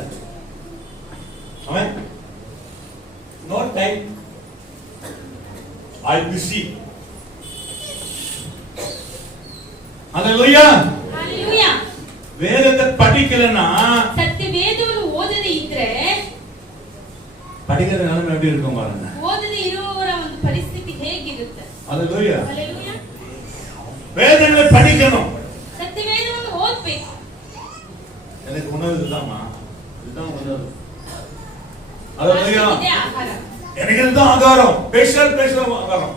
ஆமென். No time. I busy. அல்லேலூயா. ஹalleluya. வேதத்தை படிக்கலன்னா ಸತ್ಯವೇದವನ್ನು ಓದದೆ ಇದ್ರೆ படிக்கிற நிலைமை எப்படி இருக்கும் பாருங்க. ಓದದೆ ಇರುವವರ ಒಂದು ಪರಿಸ್ಥಿತಿ ಹೇಗಿರುತ್ತೆ? அல்லேலூயா. ಹalleluya. வேதங்களை படிக்கணும். ಸತ್ಯವೇದವನ್ನು ಓದಬೇಕು. எனக்கு உணவு இதுதான்மா. இதுதான் உணவு. அல்லேலூயா. ಇದೇ ಆಹಾರ. எனக்கு இதுதான் ஆகாரம். ஸ்பெஷல் ஆகாரம்.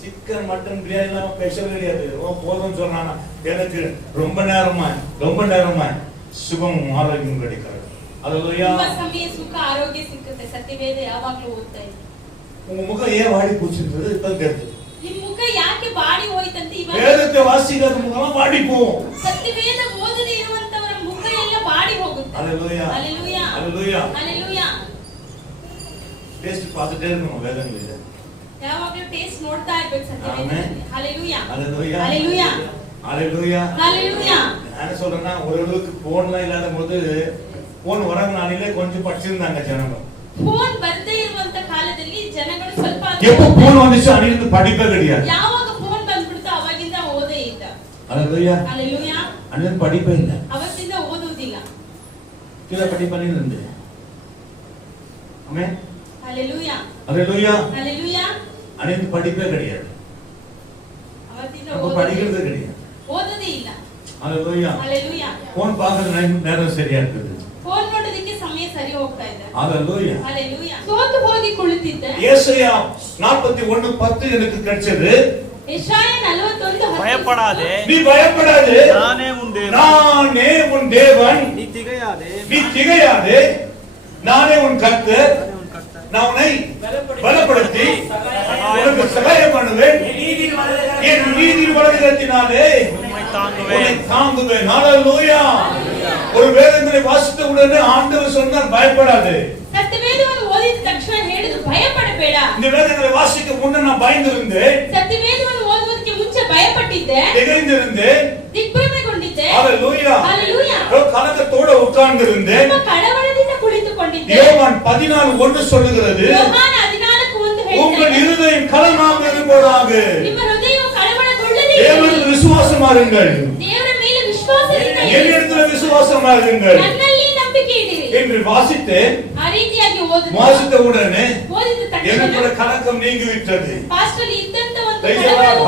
சிக்கன் மட்டன் பிரியாணி எல்லாம் ஸ்பெஷல் கிடையாது. போதும்னு சொன்னானா எனக்கு ரொம்ப நேரமா சுகம் ஆரோக்கியம் கிடைக்கிறது. அல்லேலூயா. ತುಂಬಾ ಸಮಯ ಸುಖ ಆರೋಗ್ಯ ಸಿಕ್ಕುತ್ತೆ ಸತ್ಯವೇದ ಯಾವಾಗಲೂ ಓದ್ತಾ ಇದ್ರೆ. உங்க முகம் ஏன் வாடி போச்சுன்றது இப்ப தெரியுது. ನಿಮ್ಮ ಮುಖ ಯಾಕೆ ಬಾಡಿ ಹೋಯ್ತಂತ ಇವಾಗ வேதத்தை வாசிக்காத முகம் வாடி போகும். ಸತ್ಯವೇದ ಓದದೆ ಇರುವಂತವರ ಮುಖ ಎಲ್ಲ ಬಾಡಿ ಹೋಗುತ್ತೆ. அல்லேலூயா. ಹalleluya. அல்லேலூயா. ಹalleluya. டேஸ்ட் பார்த்துட்டே இருக்கணும் வேதங்களில. ಯಾವಾಗಲೂ ಟೇಸ್ಟ್ ನೋಡ್ತಾ ಇರಬೇಕು ಸತ್ಯವೇದ. ಆಮೆನ್. ಹalleluya. அல்லேலூயா. ಹalleluya. அல்லேலூயா. ಹalleluya. நான் சொல்றேன்னா ஓரளவுக்கு போன்லாம் இல்லாத போது போன் வரங்க நாளிலே கொஞ்சம் படிச்சிருந்தாங்க ஜனங்க. ಫೋನ್ ಬರ್ದೇ ಇರುವಂತ ಕಾಲದಲ್ಲಿ ಜನಗಳು ಸ್ವಲ್ಪ எப்போ போன் வந்துச்சு அன்னிலிருந்து படிப்பே கிடையாது. ಯಾವಾಗ ಫೋನ್ ಬಂದ್ಬಿಡ್ತು ಅವಾಗಿಂದ ಓದೇ ಇಲ್ಲ. அல்லேலூயா. ಹalleluya. அன்னிலிருந்து படிப்பே ಇಲ್ಲ. ಅವತ್ತಿಂದ ಓದುವುದಿಲ್ಲ. கீழ படிப்பே இருந்து. ஆமென். ಹalleluya. அல்லேலூயா. ಹalleluya. அன்னிலிருந்து படிப்பே கிடையாது. ಅವತ್ತಿಂದ அப்ப படிக்கிறது கிடையாது. ಓದೋದೇ ಇಲ್ಲ. அல்லேலூயா. ಹalleluya. போன் பார்க்கறது நேரம் சரியா இருக்குது. ಫೋನ್ ನೋಡೋದಕ್ಕೆ ಸಮಯ ಸರಿ ಹೋಗ್ತಾ ಇದೆ. அல்லேலூயா. ಹalleluya. ಸೋತು ಹೋಗಿ ಕುಳಿತಿದ್ದೆ. ஏசாயா 41:10 எனக்கு கிடைச்சது. ಯೆಶಾಯ 41:10 பயப்படாதே, நீ பயப்படாதே, நானே உன் தேவன். நானே உன் தேவன். நீ திகையாதே, நீ திகையாதே, நானே உன் கர்த்தர். நான் உன்னை பலப்படுத்தி உனக்கு சகாயம் பண்ணுவேன். என் நீதியின் வலதுகரத்தினாலே உம்மை உன்னை தாங்குவேன். தாங்குவேன். ஹalleluya. ஒரு வேதங்களை வாசித்த உடனே ஆண்டவர் சொன்னார் பயப்படாதே. ಸತ್ಯವೇದವನ್ನು ಓದಿದ ತಕ್ಷಣ ಹೇಳಿದ್ರು ಭಯಪಡಬೇಡ. இந்த வேதங்களை வாசிக்க முன்ன நான் பயந்திருந்தேன். ಸತ್ಯವೇದವನ್ನು ಓದುವುದಕ್ಕೆ ಮುಂಚೆ ಭಯಪಟ್ಟಿದ್ದೆ. திகைந்திருந்தேன். ದಿಗ್ಭ್ರಮೆಗೊಂಡಿದ್ದೆ. ஹalleluya. ಹalleluya. கலக்கத்தோட உட்கார்ந்திருந்தேன். ತುಂಬ ಕಳವಳದಿಂದ ಕುಳಿತುಕೊಂಡಿದ್ದೆ. யோவான் 14:1 சொல்லுகிறது, ಯೋಹಾನ 14:1 உங்கள் ಹೇಳ್ತಾನೆ, இருதயம் கலங்காமல் இருப்பதாக ನಿಮ್ಮ ಹೃದಯವು ಕಳವಳಗೊಳ್ಳದೆ தேவனில் விசுவாசமா இருங்கள். ದೇವರ ಮೇಲೆ ವಿಶ್ವಾಸದಿಂದ என்னிடத்தில் விசுவாசமா இருங்கள் ನನ್ನಲ್ಲಿ ನಂಬಿಕೆ ಇಡಿರಿ என்று வாசித்தேன். ಆ ರೀತಿಯಾಗಿ வாசித்த உடனே ಓದಿದ ತಕ್ಷಣ எனக்குள்ள கலக்கம் நீங்கிவிட்டது. ಪಾಸ್ಟರ್ ಇದ್ದಂತ ಒಂದು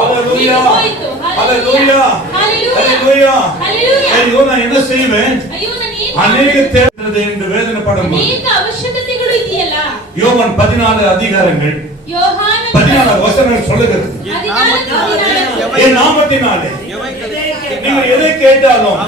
ஹalleluya. ಹalleluya ஹalleluya. ஹalleluya. ஐயோ நான் என்ன செய்வேன்? ಅಯ್ಯೋ ನಾನು ಏನು அநேக தேவைகள் என்று வேதனைப்படும் ಅನೇಕ ಅವಶ್ಯಕತೆಗಳು ಇದೆಯಲ್ಲ. யோவான் 14 அதிகாரங்கள் ಯೋಹಾನ 14 வசனங்கள் சொல்லுகிறது, 14 என் நாமத்தினாலே நீங்கள் எதை கேட்டாலும்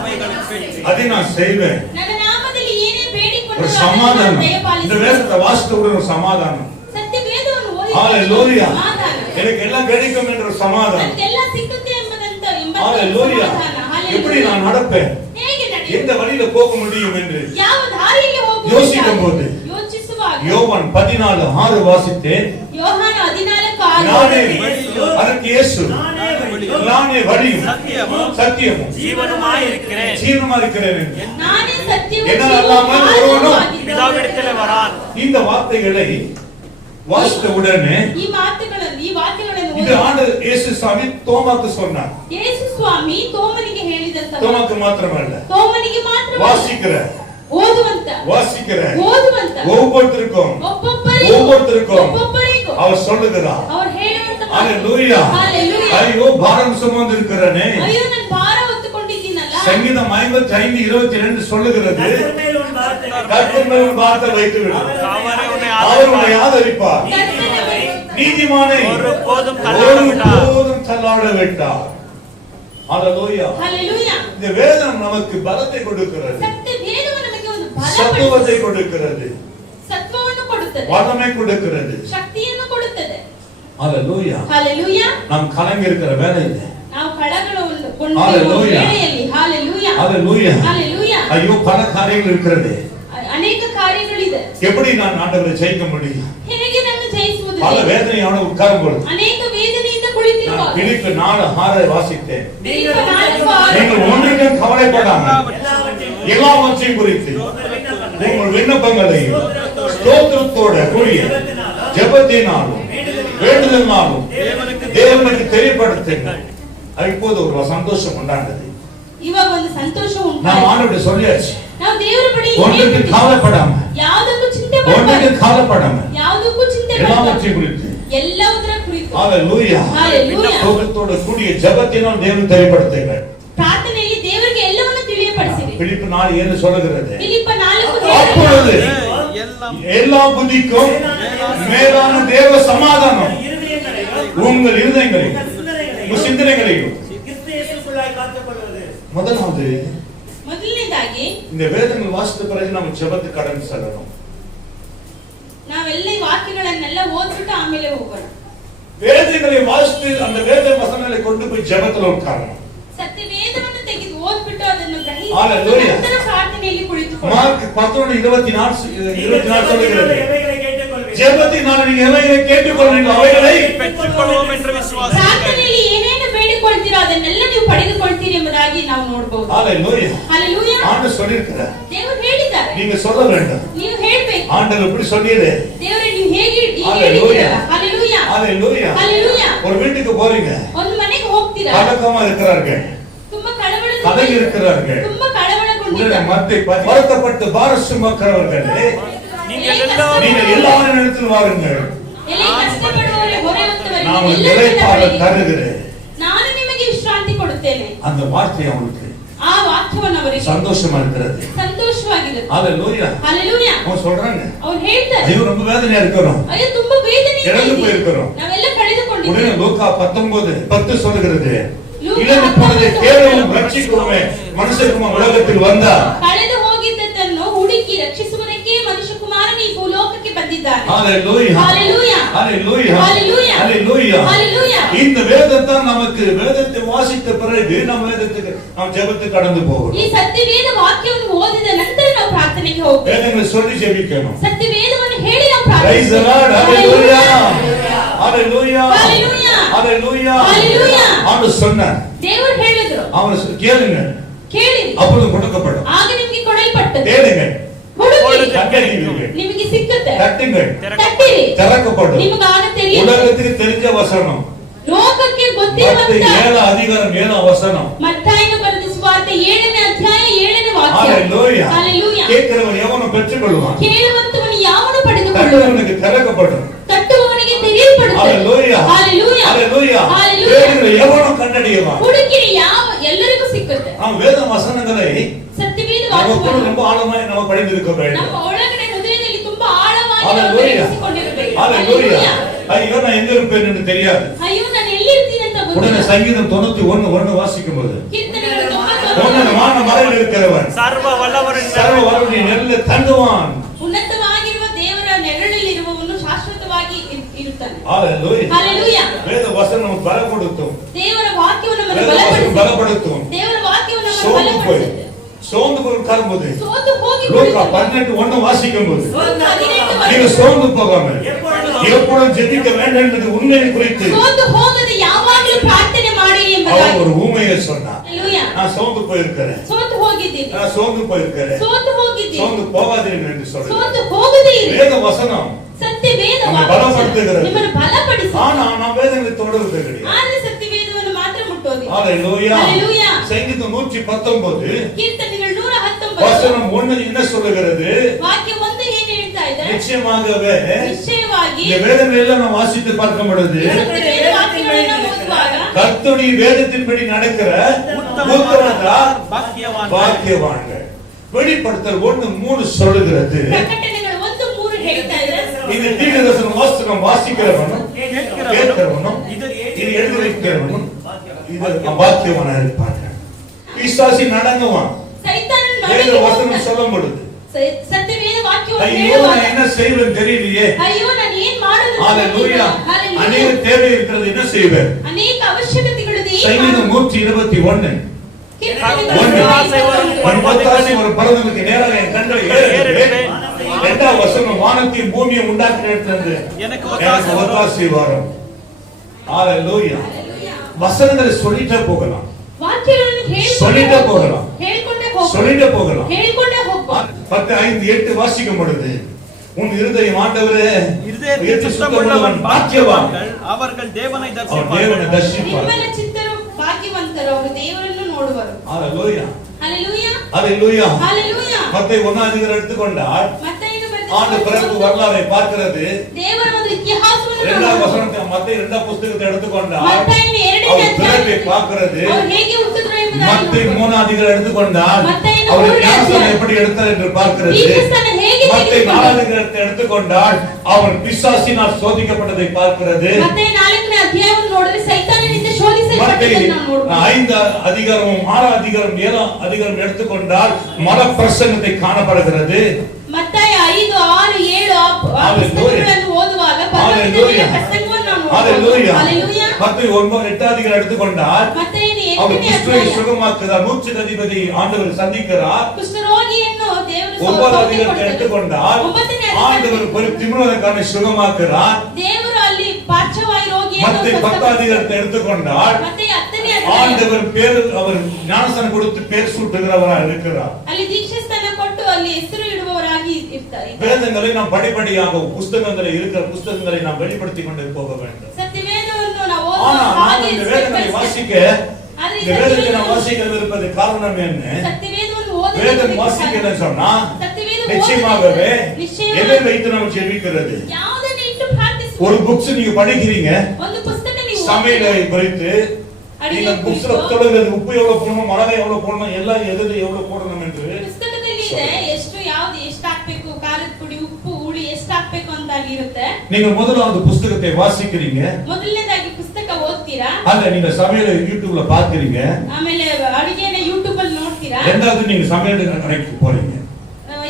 அதை நான் செய்வேன். ನನ್ನ ನಾಮದಲ್ಲಿ ಏನೇ ಬೇಡಿಕೊಂಡರೂ ஒரு ಅದನ್ನು சமாதானம். இந்த ದಯಪಾಲಿಸುವೆನು. வேதத்தை வாசித்த உடனே ஒரு சமாதானம். ಸತ್ಯವೇದವನ್ನು ಓದಿದ ஹalleluya. ಸಮಾಧಾನ. எனக்கு எல்லாம் கிடைக்கும் என்ற ஒரு சமாதானம். ನನಗೆಲ್ಲ ಸಿಕ್ಕುತ್ತೆ ಎಂಬಂತ ஹalleluya. ಸಮಾಧಾನ. எப்படி நான் நடப்பேன், ಹೇಗೆ ನಡೆಯುತ್ತೆ? எந்த வழியில போக முடியும் என்று ಯಾವ ದಾರಿಯಲ್ಲಿ ಹೋಗಬಹುದು யோசிக்கும்போது ಯೋಚಿಸುವಾಗ யோவான் 14:6 வாசித்தேன். ಯೋಹಾನ 14:6 நானே அதற்கு இயேசு நானே வழியும் சத்தியமும் ஜீவனுமாய் இருக்கிறேன். ஜீவனுமா இருக்கிறேன் என்று. ನಾನೇ ಸತ್ಯವೂ என்ன ಜೀವವೂ அல்லாமல் ஒருவனும் ಮಾರ್ಗವೂ ಆಗಿದ್ದೇನೆ. பிதாவிடத்தில் வரான். இந்த வார்த்தைகளை வாசித்த உடனே ಈ ವಾಕ್ಯಗಳನ್ನು இது ஆண்டவர் இயேசு சாமி தோமாக்கு சொன்னார். ಯೇಸು ಸ್ವಾಮಿ ತೋಮನಿಗೆ ಹೇಳಿದಂತ தோமாக்கு மாத்திரமல்ல, ತೋಮನಿಗೆ ಮಾತ್ರ வாசிக்கிற ಓದುವಂತ ஒவ்வொருத்தருக்கும் ಒಬ್ಬೊಬ್ಬರಿಗೂ அவர் சொல்லுகிறார். ಅವರು ಹೇಳುವಂತ ஹalleluya. ஐயோ பாரம் சுமந்து இருக்கிறனே. ಅಯ್ಯೋ ನಾನು ಭಾರ ಹೊತ್ತುಕೊಂಡಿದ್ದೀನಲ್ಲ. சங்கீதம் 55:22 சொல்லுகிறது, கர்த்தர் மேல் உன் பாரத்தை கர்த்தர் மேல் உன் பாரத்தை வைத்து விடு, அவர் உன்னை ஆதரிப்பார். நீதிமானை ஒருபோதும் தள்ளாட விட்டார். ஹalleluya. இந்த வேதம் நமக்கு பலத்தை கொடுக்கிறது, சத்துவத்தை கொடுக்கிறது, ಸತ್ವವನ್ನು ಕೊಡುತ್ತದೆ, வல்லமை கொடுக்கிறது, ಶಕ್ತಿಯನ್ನು ಕೊಡುತ್ತದೆ. ஹalleluya. நாம் கலங்கி இருக்கிற வேளையில, ನಾವು ಕಳಗಳನ್ನು ಕೊಂಡಿರುವ ವೇಳೆಯಲ್ಲಿ ஹalleluya. ஐயோ பல காரியங்கள் இருக்கிறது, ಅನೇಕ ಕಾರ್ಯಗಳಿದೆ. எப்படி நான் ஆண்டவரை ஜெயிக்க முடியும்? ಹೇಗೆ ನಾನು ಜಯಿಸುವುದು? பல வேதனையோட உட்காரும் பொழுது ಅನೇಕ ವೇದನೆಯಿಂದ ಕುಳಿತಿರುವಾಗ பிலிப்பு 4:6 வாசித்தேன். ಫಿಲಿಪ್ಪ 4:6 நீங்கள் ஒன்றுக்கும் கவலைப்படாமல் எல்லாவற்றையும் குறித்து உங்கள் விண்ணப்பங்களையும் ஸ்தோத்திரத்தோட கூடிய ஜெபத்தினாலும் வேண்டுதலினாலும் தேவனுக்கு தெரியப்படுத்துங்கள். இப்போது ஒரு சந்தோஷம் உண்டானது. ಇವಾಗ ಒಂದು ಸಂತೋಷ ಉಂಟು. நான் ஆண்டவரை சொல்லியாச்சு, ನಾವು ದೇವರ ಬಳಿ ஒன்றுக்கு கவலைப்படாம, ಯಾವುದಕ್ಕೂ ಚಿಂತೆ ஒன்றுக்கு கவலைப்படாம ಯಾವುದಕ್ಕೂ ಚಿಂತೆ எல்லாவற்றையும் குறித்து ಎಲ್ಲವುದರ ಕುರಿತು ஹalleluya ஸ்தோத்திரத்தோட கூடிய ஜெபத்தினால் தேவனுக்கு தெரியப்படுத்துங்கள். ಪ್ರಾರ್ಥನೆಯಲ್ಲಿ ದೇವರಿಗೆ ಎಲ್ಲವನ್ನೂ ತಿಳಿಯಪಡಿಸಿರಿ. பிலிப்பு 4:7 சொல்லுகிறது, ಫಿಲಿಪ್ಪ 4 அப்பொழுது எல்லா புத்திக்கும் மேலான தேவ சமாதானம் உங்கள் இருதயங்களையும் உங்கள் சிந்தனைகளையும். ಮೊದಲನೇದಾಗಿ இந்த வேதங்கள் வாசித்த பிறகு நம்ம ஜெபத்துக்கு கடந்து செல்லணும். ನಾವೆಲ್ಲ ಈ ವಾಕ್ಯಗಳನ್ನೆಲ್ಲ ಓದ್ಬಿಟ್ಟು ಆಮೇಲೆ ಹೋಗೋಣ. வேதங்களை வாசித்து அந்த வேத வசனங்களை கொண்டு போய் ஜெபத்துல உட்காரணும். ಸತ್ಯ ವೇದವನ್ನು ತೆಗೆದು ಓದ್ಬಿಟ್ಟು ಅದನ್ನು ಗ್ರಹಿಸಿ Hallelujah. ನಂತರ ಪ್ರಾರ್ಥನೆಯಲ್ಲಿ ಕುಳಿತುಕೊಳ್ಳಿ. மார்க் 11:24 சொல்லுகிறது, ஜெபத்தினால் நீங்க எவைகளை கேட்டுக்கொள்வீங்களோ அவைகளை பெற்றுக்கொள்வோம் என்று விசுவாசிக்கிறேன். ಪ್ರಾರ್ಥನೆಯಲ್ಲಿ ಏನೇನು ಬೇಡಿಕೊಳ್ತೀರೋ ಅದನ್ನೆಲ್ಲ ನೀವು ಪಡೆದುಕೊಳ್ತೀರಿ ಎಂಬುದಾಗಿ ನಾವು ನೋಡಬಹುದು. ஹalleluya. ஆண்டவர் சொல்லிருக்கிறார், ದೇವರು ಹೇಳಿದ್ದಾರೆ, நீங்க சொல்ல வேண்டும். ನೀವು ಹೇಳಬೇಕು. ஆண்டவர் இப்படி சொல்லியதே, ದೇವರೇ ನೀವು ಹೇಗೆ ಹೇಳಿದ್ದೀರಾ? ஹalleluya. ஒரு வீட்டுக்கு போறீங்க, ಒಂದು ಮನೆಗೆ ಹೋಗ್ತೀರಾ, கலக்கமா இருக்கிறார்கள், ತುಂಬಾ ಕಳವಳದಿಂದ கலங்கி இருக்கிறார்கள், ತುಂಬಾ ಕಳವಳಗೊಂಡಿದ್ದಾರೆ. மத்திய வருத்தப்பட்டு பாரம் சுமக்கிறவர்களே, நீங்கள் எல்லாரும் இடத்தில் வாருங்கள், ಎಲ್ಲಿ ಕಷ್ಟಪಡುವವರೇ ಹೊರೆ ಹೊತ್ತವರೇ நான் இளைப்பாற தருகிறேன். ನಾನು ನಿಮಗೆ ವಿಶ್ರಾಂತಿ ಕೊಡುತ್ತೇನೆ. அந்த வார்த்தை அவனுக்கு ಆ ವಾಕ್ಯವನ್ನು ಅವರಿಗೆ சந்தோஷமா இருக்கிறது. ಸಂತೋಷವಾಗಿದೆ. ஹalleluya. அவங்க சொல்றாங்க, ಅವರು ಹೇಳ್ತಾರೆ, ஐயோ ரொம்ப வேதனையா இருக்கிறோம், ಅಯ್ಯೋ ತುಂಬಾ ವೇದನೆ ಇದೆ, இழந்து போயிருக்கிறோம். ನಾವೆಲ್ಲ ಕಳೆದುಕೊಂಡಿದ್ದೇವೆ. உடனே லூக்கா 19:10 சொல்லுகிறது, இழந்து போனதை தேடவும் ரட்சிக்கவுமே மனுஷகுமாரன் உலகத்தில் வந்தார். ಕಳೆದು ಹೋಗಿದ್ದನ್ನು ಹುಡುಕಿ ರಕ್ಷಿಸುವುದಕ್ಕೆ ಮನುಷ್ಯಕುಮಾರನು ಈ ಭೂಲೋಕಕ್ಕೆ ಬಂದಿದ್ದಾನೆ. ஹalleluya. ஹalleluya. ஹalleluya. ஹalleluya. ஹalleluya. ஹalleluya. இந்த வேதத்தை நமக்கு வேதத்தை வாசித்த பிறகு நம்ம வேதத்துக்கு நாம் ஜெபத்துக்கு கடந்து போகணும். ಈ ಸತ್ಯವೇದ ವಾಕ್ಯವನ್ನು ಓದಿದ ನಂತರ ನಾವು ಪ್ರಾರ್ಥನೆಗೆ ಹೋಗಬೇಕು. வேதங்களை சொல்லி ஜெபிக்கணும். ಸತ್ಯವೇದವನ್ನು ಹೇಳಿ ನಾವು Praise the Lord. ಪ್ರಾರ್ಥನೆ. Hallelujah. Hallelujah. Hallelujah. Hallelujah. ஆண்டவர் சொன்னார், ದೇವರು ಹೇಳಿದ್ರು, அவனை கேளுங்க ಕೇಳಿರಿ அப்பொழுது கொடுக்கப்படும், ಆಗ ನಿಮಗೆ ಕೊಡಲ್ಪಟ್ಟது, தேடுங்க ಹುಡುಕಿರಿ கண்டறிவீர்கள், ನಿಮಗೆ ಸಿಕ್ಕುತ್ತೆ, தட்டுங்கள் ತಟ್ಟಿರಿ திறக்கப்படும். ನಿಮಗೆ ಆಗ தெரியும். உலகத்துக்கு தெரிஞ்ச வசனம் ಲೋಕಕ್ಕೆ மத்தேயு ಗೊತ್ತಿರುವಂತ 7:7 வசனம். ಮತ್ತಾಯನು ಬರೆದ ಸುವಾರ್ತೆ 7ನೇ ಅಧ್ಯಾಯ 7ನೇ ವಾಕ್ಯ. ஹalleluya. ஹalleluya. கேட்கிறவன் எவனும் பெற்றுக்கொள்வான், ಕೇಳುವಂತವನು ಯಾವನು ಪಡೆದುಕೊಳ್ಳುವನು, தட்டுவனுக்கு திறக்கப்படும். ತಟ್ಟುವವನಿಗೆ ತೆರೆಯಲ್ಪಡುತ್ತದೆ. ஹalleluya. ஹalleluya. ஹalleluya. ஹalleluya. தேடுகிற எவனும் கண்டடைவான். ಹುಡುಕಿರಿ ಎಲ್ಲರಿಗೂ ಸಿಕ್ಕುತ್ತೆ. நாம் வேத வசனங்களை ಸತ್ಯವೇದ நமக்குள்ள ವಾಕ್ಯವನ್ನು ரொம்ப ஆழமாய் நம்ம படித்திருக்க வேண்டும். ನಮ್ಮ ಒಳಗಡೆ ಹೃದಯದಲ್ಲಿ ತುಂಬಾ ಆಳವಾಗಿ ನಾವು ஹalleluya. ಗ್ರಹಿಸಿಕೊಂಡಿರಬೇಕು. ஹalleluya. ஐயோ நான் எங்க இருப்பேன் என்று தெரியாது. ಅಯ್ಯೋ ನಾನು ಎಲ್ಲಿರ್ತೀನಿ ಅಂತ உடனே ಗೊತ್ತಿಲ್ಲ. சங்கீதம் 91:1 வாசிக்கும்போது, ಕೀರ್ತನೆಗಳು உன்னதமான மலையில் இருக்கிறவன் ಸರ್ವ ವಲ್ಲವರನ್ನು சர்வ வல்லவருடைய நிழலில் தங்குவான். ಉನ್ನತವಾಗಿರುವ ದೇವರ ನೆರಳಲ್ಲಿರುವವನು ಶಾಶ್ವತವಾಗಿ ಇರುತ್ತಾನೆ. ஹalleluya. ஹalleluya. வேத வசனம் பலப்படுத்தும், ದೇವರ ವಾಕ್ಯವನ್ನು ನಮಗೆ வேத வசனம் ಬಲಪಡಿಸುತ್ತೆ. பலப்படுத்தும். ದೇವರ ವಾಕ್ಯವನ್ನು ನಮಗೆ சோர்ந்து போய் ಬಲಪಡಿಸುತ್ತೆ. சோர்ந்து போய் உட்காரும்போது ಸೋತು ಹೋಗಿ லூக்கா 12:1 வாசிக்கும்போது, ಹದಿನೆಂಟು நீங்க சோர்ந்து போகாமல் எப்பொழுதும் ஜெபிக்க வேண்டும் என்பது உண்மையை குறித்து ಸೋತು ಹೋಗದೆ ಯಾವಾಗಲೂ ಪ್ರಾರ್ಥನೆ ಮಾಡಿ அவர் ಎಂಬುದಾಗಿ. ஒரு ஊமையை சொன்னார். ஹalleluya. நான் சோர்ந்து போயிருக்கிறேன், ಸೋತು ಹೋಗಿದ್ದೀನಿ, நான் சோர்ந்து போயிருக்கிறேன், ಸೋತು ಹೋಗಿದ್ದೀನಿ, சோர்ந்து போகாதீர்கள் என்று சொல்றேன். ಸೋತು ಹೋಗದೇ ಇರಿ. வேத வசனம் ಸತ್ಯ ಸತ್ಯವೇದ நம்மை ವಾಕ್ಯ பலப்படுத்துகிறது. ನಿಮ್ಮನ್ನು ಬಲಪಡಿಸುತ್ತದೆ. ஆனா நாம் வேதங்களை தொடர்றது கிடையாது. ಆದ್ರೆ ಸತ್ಯವೇದವನ್ನು ಮಾತ್ರ ಮುಟ್ಟೋದಿಲ್ಲ. ஹalleluya. ஹalleluya. சங்கீதம் 119 ಕೀರ್ತನೆಗಳು 119 வசனம் 1 என்ன சொல்லுகிறது? ವಾಕ್ಯ 1 ಏನು ಹೇಳ್ತಾ ಇದೆ? நிச்சயமாகவே ನಿಶ್ಚಯವಾಗಿ இந்த வேதங்களை எல்லாம் நாம் வாசித்து பார்க்கும் பொழுது ಸತ್ಯವೇದ ವಾಕ್ಯಗಳನ್ನು ಓದುವಾಗ கர்த்தருடைய வேதத்தின்படி நடக்கிற உத்தமரார் பாக்கியவான்கள். வெளிப்படுத்தல் 1:3 சொல்லுகிறது. ಪ್ರಕಟಣೆಗಳು 1:3 ಹೇಳ್ತಾ ಇದೆ. இது தீர்க்கதரிசன வாசகம் வாசிக்கிறவனும் கேட்கிறவனும் இது எழுதி வைக்கிறவனும் இது பாக்கியவானாக இருப்பார்கள். பிசாசு நடங்குவான். ಸೈತಾನನ வேத ಮನೆಗೆ வசனம் சொல்லும் பொழுது ಸತ್ಯವೇದ ವಾಕ್ಯವನ್ನು ஐயோ ಹೇಳುವಾಗ நான் என்ன செய்வேன் தெரியலையே. ಅಯ್ಯೋ ನಾನು ಏನು ಮಾಡೋದು ஹalleluya. Hallelujah. அநேக தேவை இருக்கிறது, என்ன செய்வேன்? ಅನೇಕ ಅವಶ್ಯಕತೆಗಳಿದೆ. சங்கீதம் 121 ஒரு பரதனுக்கு நேராக என் கண்களை ஏறெடுப்பேன். இரண்டாவது வசனம் வானத்தையும் பூமியை உண்டாக்கினது எனக்கு ஒத்தாசை வரும். ஹalleluya. வசனங்களை சொல்லிட்டே போகலாம், ವಾಕ್ಯಗಳನ್ನು சொல்லிட்டே போகலாம், ಹೇಳಿಕೊಂಡೇ ಹೋಗು, சொல்லிட்டே போகலாம். ಹೇಳಿಕೊಂಡೇ ಹೋಗು. 10:5-8 வாசிக்கும் பொழுது உன் இருதயம் ஆண்டவரே இருதயத்தில் சுத்தமுள்ளவன் பாக்கியவான், அவர்கள் தேவனை அவன் தேவனை தரிசிப்பார். ನಿಮ್ಮನ ಚಿತ್ತರು ಭಾಗ್ಯವಂತರು, ಅವರು ದೇವರನ್ನು ನೋಡುವರು. ஹalleluya. ஹalleluya. ஹalleluya. ஹalleluya. மத்தேயு 1 எடுத்துக்கொண்டால் ಮತ್ತಾಯನು ஆண்டு பிறப்பு வரலாறை பார்க்கிறது. ದೇವರ ಒಂದು ಇತಿಹಾಸವನ್ನು இரண்டாவது வசனத்தை மத்தேயு 2 புத்தகத்தை எடுத்துக்கொண்டால் ಮತ್ತಾಯನು 2ನೇ அவர் பிறப்பை பார்க்கிறது. ಅವರು ಹೇಗೆ ಹುಟ್ಟಿದ್ರು ಎಂಬುದನ್ನು மத்தேயு 3 எடுத்துக்கொண்டால் மத்தேயு அவர் 3 ஞானஸ்நானம் எப்படி எடுத்தார் என்று பார்க்கிறது. ದೀಕ್ಷಾಸ್ನಾನ ಹೇಗೆ மத்தேயு ತೆಗೆದುಕೊಂಡರು? 4 எடுத்துக்கொண்டால் அவர் பிசாசினால் சோதிக்கப்பட்டதை பார்க்கிறது. ಮತ್ತಾಯ 4ನೇ ಅಧ್ಯಾಯವನ್ನು ನೋಡಿದ್ರೆ ಸೈತಾನನಿಂದ ಶೋಧಿಸಲ್ಪಟ್ಟದ್ದನ್ನು மத்தேயு ನಾವು ನೋಡಬಹುದು. 5 அதிகாரமும் 6 அதிகாரம் 7 அதிகாரம் எடுத்துக்கொண்டால் மல பிரசங்கத்தை காணப்படுகிறது. ಮತ್ತಾಯ 5, 6, 7 ಆ ಪುಸ್ತಕಗಳನ್ನು ಓದುವಾಗ ಪರಲೋಕದಲ್ಲಿನ ಪ್ರಸಂಗವನ್ನು ನಾವು ನೋಡಬಹುದು. ಹalleluya. மத்தேயு 8 அதிகாரம் எடுத்துக்கொண்டால் ಮತ್ತಾಯನು அவர் 8ನೇ குஷ்டரோகியை ಅಧ್ಯಾಯ சுகமாக்குகிறார். நூற்றுக்கு அதிபதி ஆண்டவர் சந்திக்கிறார். ಕುಷ್ಠರೋಗಿಯನ್ನು ದೇವರು 9 அதிகாரத்தை எடுத்துக்கொண்டால் 9ನೇ ஆண்டவர் ஒரு திமிரக்காரனை சுகமாக்குகிறார். ದೇವರು ಅಲ್ಲಿ ಪಾರ್ಶ್ವವಾಯು ರೋಗಿಯನ್ನು மத்தேயு 10 அதிகாரத்தை எடுத்துக்கொண்டால் ಮತ್ತೆ 10ನೇ ಅಧ್ಯಾಯ ஆண்டவர் பேர் அவர் ஞானஸ்நானம் கொடுத்து பேர் சூட்டுகிறவராக இருக்கிறார். ಅಲ್ಲಿ ದೀಕ್ಷಾಸ್ನಾನ ಕೊಟ್ಟು ಅಲ್ಲಿ ಹೆಸರು ಇಡುವವರಾಗಿ ಇರ್ತಾರೆ. வேதங்களை நாம் படிப்படியாக புஸ்தகங்களை இருக்கிற புஸ்தகங்களை நாம் வெளிப்படுத்திக் கொண்டே போக வேண்டும். ಸತ್ಯವೇದವನ್ನು ನಾವು ஆனா ಓದುವಾಗ நாம் ಹಾಗೆ இந்த வேதங்களை வாசிக்க ಆದ್ರೆ இந்த வேதத்தை நாம் வாசிக்கிறது இருப்பது காரணம் என்ன? ಸತ್ಯವೇದವನ್ನು வேதம் ಓದಬೇಕು. வாசிக்கிறதுன்னு சொன்னா ಸತ್ಯವೇದ நிச்சயமாகவே ನಿಶ್ಚಯವಾಗಿ எதை வைத்து நாம் ஜெபிக்கிறது? ಯಾವುದನ್ನು ಇಟ್ಟು ಪ್ರಾರ್ಥಿಸುವುದು. ஒரு புக்ஸ் நீங்க படிக்கிறீங்க, ಒಂದು ಪುಸ್ತಕ ನೀವು சமையலை குறித்து நீங்க புக்ஸ்ல சொல்லுகிறது உப்பு எவ்வளவு போடணும், மிளகாய் எவ்வளவு போடணும், எல்லாம் எது எவ்வளவு போடணும் என்று ಪುಸ್ತಕದಲ್ಲಿ ಇದೆ ಎಷ್ಟು ಹಾಕ್ಬೇಕು, ಖಾರದ ಪುಡಿ, ಉಪ್ಪು, ಹುಳಿ ಎಷ್ಟು ಹಾಕ್ಬೇಕು ಅಂತ ಅಲ್ಲಿ ಇರುತ್ತೆ. நீங்க முதலாவது புஸ்தகத்தை வாசிக்கிறீங்க, ಮೊದಲನೇದಾಗಿ ಪುಸ್ತಕ ಓದ್ತೀರಾ, அத நீங்க சமையலை யூடியூப்ல பாக்குறீங்க, ಆಮೇಲೆ ಅಡಿಗೆನ ಯೂಟ್ಯೂಬ್ ಅಲ್ಲಿ ನೋಡ್ತೀರಾ, ரெண்டாவது நீங்க சமையல் கடைக்கு போறீங்க.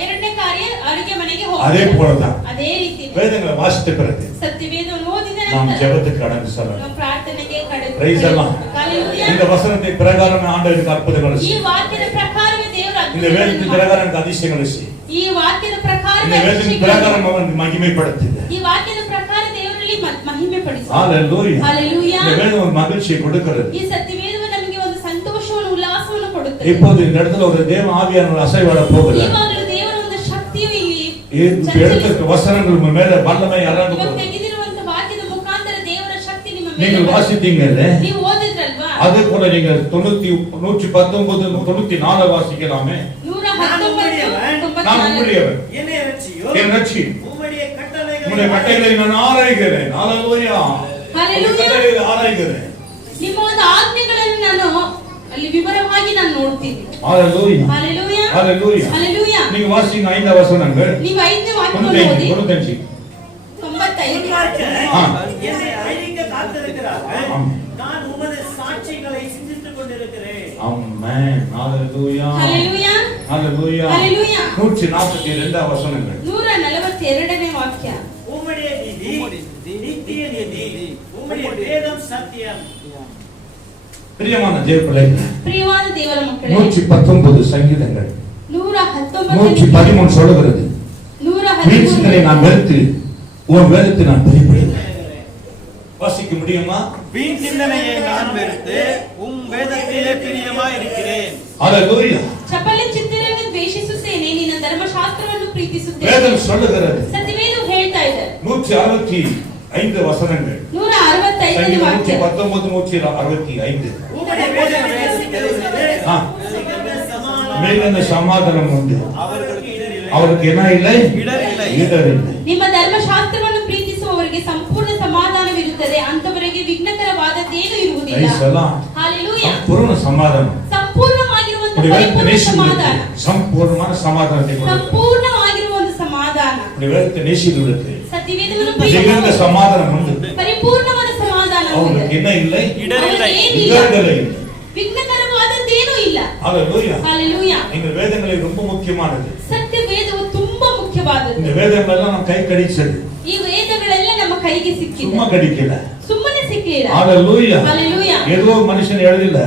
ಎರಡನೇ ಕಾರ್ಯ ಅಡಿಗೆ ಮನೆಗೆ அதே ಹೋಗ್ತೀರಾ. போலதான் ಅದೇ ರೀತಿ வேதங்களை வாசித்த பிறகு ಸತ್ಯವೇದವನ್ನು ಓದಿದ நாம் ನಂತರ ஜெபத்துக்கு கடந்து செல்லலாம். ನಾವು ಪ್ರಾರ್ಥನೆಗೆ Praise the Lord. இந்த வசனத்தை பிரகாரம் ஆண்டவருக்கு அற்புதங்களை ಈ செய். ವಾಕ್ಯದ ಪ್ರಕಾರವೇ ದೇವರು இந்த வேதத்தின் பிரகாரம் எனக்கு அதிசயங்களை செய். ಈ ವಾಕ್ಯದ ಪ್ರಕಾರ இந்த வேதத்தின் பிரகாரம் அவன் மகிமைப்படுத்துது. ಈ ವಾಕ್ಯದ ಪ್ರಕಾರ ದೇವರಲ್ಲಿ ಮಹಿಮೆ ಪಡಿಸು. ஹalleluya. Hallelujah. இந்த வேதம் ஒரு மகிழ்ச்சியை கொடுக்கிறது. ಈ ಸತ್ಯವೇದವು ನಮಗೆ ಒಂದು ಸಂತೋಷವನ್ನು ಉಲ್ಲಾಸವನ್ನು ಕೊಡುತ್ತದೆ. இப்போது இந்த இடத்துல ஒரு தேவ ஆவியானவர் அசைவாட போகிறார். ಈವಾಗಲೂ ದೇವರ ಒಂದು ಶಕ್ತಿಯು ಇಲ್ಲಿ எடுத்த வசனங்கள் உங்க மேல வல்லமை இறங்க ಇವಾಗ போகுது. ತೆಗೆದಿರುವಂತ ವಾಕ್ಯದ ಮುಖಾಂತರ ದೇವರ ಶಕ್ತಿ ನಿಮ್ಮ நீங்கள் ಮೇಲೆ வாசித்தீங்கல்ல, ನೀವು ಓದಿದ್ರಲ್ವಾ? அதே போல நீங்க 119 194 வாசிக்கலாமே. 119 நான் உம்முடையவர், என்னை ரட்சியோ, என் ரட்சி, உம்முடைய உம்முடைய கட்டளைகளை நான் ஆராய்கிறேன். ஹalleluya. கட்டளைகளை ஆராய்கிறேன். ನಿಮ್ಮ ಒಂದು ಆಜ್ಞೆಗಳನ್ನು ನಾನು ಅಲ್ಲಿ ವಿವರವಾಗಿ ನಾನು ನೋಡ್ತೀನಿ. ஹalleluya. Hallelujah. ஹalleluya. Hallelujah. நீங்க வாசிங்க 5 வசனங்கள். ನೀವು 5ನೇ ವಾಕ್ಯವನ್ನು ಓದಿ 95 என்னை அழிக்க காத்திருக்கிறார்கள். ஆம். நான் உமது சாட்சிகளை சிந்தித்துக் கொண்டிருக்கிறேன். ஆமென். ஹalleluya. Hallelujah. ஹalleluya. Hallelujah. 142 வசனங்கள். 142ನೇ ವಾಕ್ಯ. உம்முடைய நீதி நித்திய நீதி, உம்முடைய வேதம் சத்தியம். பிரியமான தேவ பிள்ளைகளே, ಪ್ರಿಯವಾದ ದೇವರ ಮಕ್ಕಳೇ, 119 சங்கீதங்கள் 119 சொல்லுகிறது, வீழ்ச்சிகளை நான் வெறுத்து உன் வேதத்தை நான் பிரியப்படுகிறேன். வாசிக்க முடியுமா? வீண் சிந்தனையை நான் வெறுத்து உம் வேதத்திலே பிரியமாய் இருக்கிறேன். ஹalleluya. ಚಪಲ ಚಿತ್ತರನ್ನು ದ್ವೇಷಿಸುತ್ತೇನೆ, ನಿನ್ನ ಧರ್ಮಶಾಸ್ತ್ರವನ್ನು ಪ್ರೀತಿಸುತ್ತೇನೆ. வேதம் சொல்லுகிறது, ಸತ್ಯವೇದವು ಹೇಳ್ತಾ ಇದೆ, 119 165 வசனங்கள். 165 சங்கீதம் ವಾಕ್ಯ. 119 165. உம்முடைய வேதங்களை சிந்திக்கிறவர்களே, ஆ. சமாதானம் மிகுந்த சமாதானம் உண்டு. அவர்களுக்கு இடரில்லை. அவருக்கு என்ன இல்லை? இடರಿಲ್ಲ. இடரில்லை. ನಿಮ್ಮ ಧರ್ಮಶಾಸ್ತ್ರವನ್ನು ಪ್ರೀತಿಸುವವರಿಗೆ ಸಂಪೂರ್ಣ ಸಮಾಧಾನವಿರುತ್ತದೆ, ಅಂತವರಿಗೆ ವಿಘ್ನಕರವಾದದ್ದೇನೂ ಇರುವುದಿಲ್ಲ. Praise the Lord. Hallelujah. ಸಂಪೂರ್ಣ ಸಮಾಧಾನ. ಸಂಪೂರ್ಣವಾಗಿರುವಂತಹ அப்படி வேதத்தை ಪರಿಪೂರ್ಣ நேசிக்கிறவர்களுக்கு ಸಮಾಧಾನ, சம்பூர்ணமான சமாதானத்தை கொடுக்கிறார். ಸಂಪೂರ್ಣವಾಗಿರುವ ಒಂದು ಸಮಾಧಾನ. அப்படி வேதத்தை நேசிக்கிறவர்களுக்கு ಸತ್ಯವೇದವನ್ನು மிகுந்த ಪ್ರೀತಿಸುವವರಿಗೆ சமாதானம் உண்டு. ಪರಿಪೂರ್ಣವಾದ ಸಮಾಧಾನ அவங்களுக்கு ಇದೆ. என்ன இல்லை? இடರಿಲ್ಲ. ಅವರಿಗೆ ಏನಿಲ್ಲ. இடர்களே இல்லை. ವಿಘ್ನಕರವಾದದ್ದೇನೂ ಇಲ್ಲ. ஹalleluya. Hallelujah. எங்கள் வேதங்களை ரொம்ப முக்கியமானது. ಸತ್ಯವೇದವು ತುಂಬಾ ಮುಖ್ಯವಾದದ್ದು. இந்த வேதங்கள் எல்லாம் நம்ம கை கடிச்சது. ಈ ವೇದಗಳೆಲ್ಲ ನಮ್ಮ ಕೈಗೆ சும்மா ಸಿಕ್ಕಿದೆ, கடிக்கல. ಸುಮ್ಮನೆ ಸಿಕ್ಕಿಲ್ಲ. ஹalleluya. Hallelujah. ஏதோ மனுஷன் எழுதில.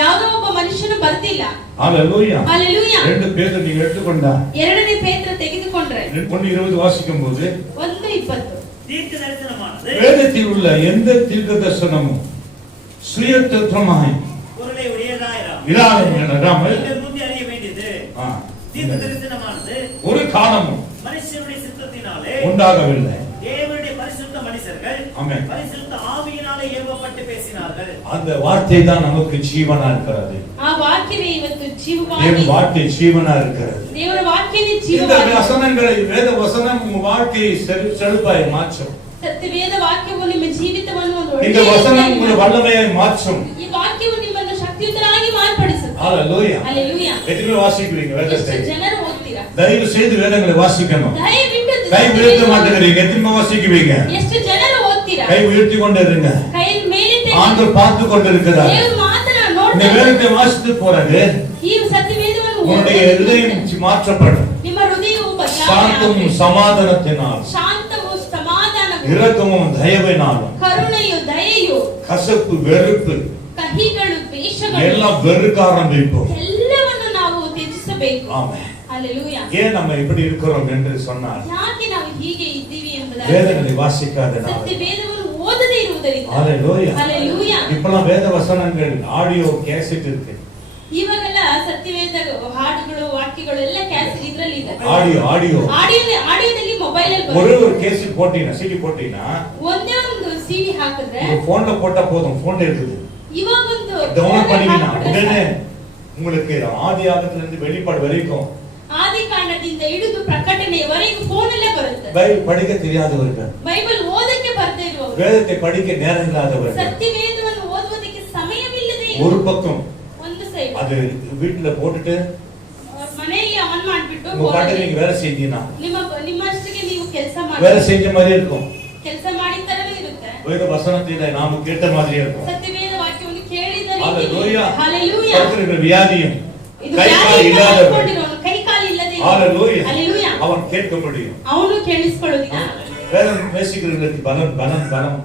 ಯಾವುದೋ ಒಬ್ಬ ಮನುಷ್ಯನು ಬರ್ತಿಲ್ಲ. ஹalleluya. Hallelujah. 2 பேதுரு நீங்க எடுத்துக்கொண்டா ಎರಡನೇ ಪೇತ್ರ ತೆಗೆದುಕೊಂಡ್ರೆ 1:20 வாசிக்கும் போது 1:20 தீர்க்க தரிசனமானது வேதத்தில் உள்ள எந்த தீர்க்க தரிசனமும் சுயதத்துவமாய் பொருளை உடையதாயிரம். இராமல் நீங்கள் முந்தி அறிய வேண்டியது, ஆ, தீர்க்க தரிசனமானது ஒரு காலமும் மனுஷனுடைய சித்தத்தினாலே உண்டாகவில்லை. தேவனுடைய பரிசுத்த மனுஷர்கள் ஆமென். பரிசுத்த ஆவியினாலே ஏவப்பட்டு பேசினார்கள். அந்த வார்த்தை தான் நமக்கு ஜீவனா இருக்கிறது. ಆ ವಾಕ್ಯವೇ ಇವತ್ತು ಜೀವವಾಗಿ, தேவ வார்த்தை ஜீவனா இருக்கிறது. ದೇವರ ವಾಕ್ಯವೇ இந்த ಜೀವವಾಗಿ. வசனங்களை வேத வசனம் உங்க வாழ்க்கையை செழிப்பாய் மாற்றும். ಸತ್ಯವೇದ ವಾಕ್ಯವು ನಿಮ್ಮ ಜೀವಿತವನ್ನು ಒಂದು இந்த ಒಳ್ಳೆಯ வசனம் ರೀತಿಯಲ್ಲಿ உங்களை வல்லமையாய் மாற்றும். ಈ ವಾಕ್ಯವು ನಿಮ್ಮನ್ನು ಶಕ್ತಿಯುತರಾಗಿ ಮಾರ್ಪಡಿಸುತ್ತದೆ. ஹalleluya. Hallelujah. எத்தனை வாசிக்கிறீங்க வேதத்தை? ಎಷ್ಟು ಜನರು ಓದ್ತೀರಾ? தயவு செய்து வேதங்களை வாசிக்கணும். ದಯವಿಟ್ಟು கை உயர்த்த மாட்டேங்கிறீங்க. எத்தனை வாசிக்குவீங்க? ಎಷ್ಟು ಜನರು ಓದ್ತೀರಾ? கை உயர்த்தி கொண்டு இருங்க. ಕೈ ಮೇಲೆತ್ತಿ ஆண்டவர் பார்த்து கொண்டிருக்கிறார். ದೇವರು ಮಾತನಾಡಿ இந்த ನೋಡ್ತಾ வேதத்தை வாசித்து போறது ಈ ಸತ್ಯವೇದವನ್ನು உன்னுடைய ಓದಿ இதயம் மாற்றப்படும். ನಿಮ್ಮ ಹೃದಯವು சாந்தமும் ಬದಲಾವಣೆ சமாதானத்தினால், ಶಾಂತವು ಸಮಾಧಾನವು இரக்கமும் தயவினாலும், ಕರುಣೆಯು ದಯೆಯು கசப்பு வெறுப்பு ಕಹಿಗಳು ದ್ವೇಷಗಳು எல்லாம் வெறுக்க ஆரம்பிப்போம். ಎಲ್ಲವನ್ನು ನಾವು ತ್ಯಜಿಸಬೇಕು. ஆமென். Hallelujah. ஏன் நம்ம இப்படி இருக்கிறோம் என்று சொன்னால் ಯಾಕೆ ನಾವು ಹೀಗೆ ಇದ್ದೀವಿ ಎಂಬುದಾಗಿ வேதங்களை வாசிக்காத ನಾವು. ಸತ್ಯವೇದವನ್ನು ಓದದೇ ಇರುವುದರಿಂದ. ஹalleluya. Hallelujah. இப்பலாம் வேத வசனங்கள் ஆடியோ கேசெட் இருக்கு. ಇವಾಗೆಲ್ಲ ಸತ್ಯವೇದ ಹಾಡುಗಳು ವಾಕ್ಯಗಳು ಎಲ್ಲ ಕ್ಯಾಸೆಟ್ ಇದರಲ್ಲಿ ಇದೆ. ಆಡಿಯೋದಲ್ಲಿ ಮೊಬೈಲ್ ಅಲ್ಲಿ ஒரே ಬರುತ್ತೆ. ஒரு கேசெட் போட்டீனா சிடி போட்டீனா ಒಂದೇ ಒಂದು ಸಿಡಿ ಹಾಕಿದ್ರೆ ஒரு போன்ல போட்டா போதும், போன்ல இருக்குது. ಇವಾಗ ಒಂದು டவுன்லோட் பண்ணினா ಹಾಕ್ಬಿಟ್ರೆ உடனே ಸಾಕು. உங்களுக்கு ஆதியாகத்துல இருந்து வெளிப்பாடு வரைக்கும் ಆದಿಕಾಂಡದಿಂದ ಹಿಡಿದು ಪ್ರಕಟಣೆಯವರೆಗೂ ಫೋನಲ್ಲೇ ಬರುತ್ತೆ. பைபிள் படிக்க தெரியாதவர்கள், ಬೈಬಲ್ ಓದಕ್ಕೆ ಬರದೇ ಇರುವವರು, வேதத்தை படிக்க நேரம் இல்லாதவர்கள், ಸತ್ಯವೇದವನ್ನು ಓದುವುದಕ್ಕೆ ಸಮಯವಿಲ್ಲದೆ ஒரு பக்கம் ಒಂದು ಸೈಡ್ அது வீட்டுல போட்டுட்டு ಮನೆಯಲ್ಲಿ ಆನ್ ಮಾಡ್ಬಿಟ್ಟು உங்க பாட்டு நீங்க வேலை செஞ்சீங்கன்னா ನಿಮ್ಮಷ್ಟಿಗೆ ನೀವು ಕೆಲಸ வேலை ಮಾಡಿ செஞ்ச மாதிரி இருக்கும். ಕೆಲಸ ಮಾಡಿದ ತರವೇ ಇರುತ್ತೆ. வேத வசனத்தில நாம கேட்ட மாதிரியே இருக்கும். ಸತ್ಯವೇದ ವಾಕ್ಯವನ್ನು ಕೇಳಿದ ஹalleluya. ಹalleluya. படுத்துக்கிற வியாதியும் ಇದು கை கால் ವ್ಯಾಧಿಯಿಂದ இல்லாதவன் ಬಾಧಿಕೊಂಡಿರೋನು, ಕೈ ಕಾಲು ಇಲ್ಲದೆ ஹalleluya ಹalleluya. அவன் கேட்க முடியும். ಅವನು ಕೇಳಿಸಿಕೊಳ್ಳುವುದಿಲ್ಲ. வேதம் நேசிக்கிறவர்களுக்கு பலம் பலம் பலம்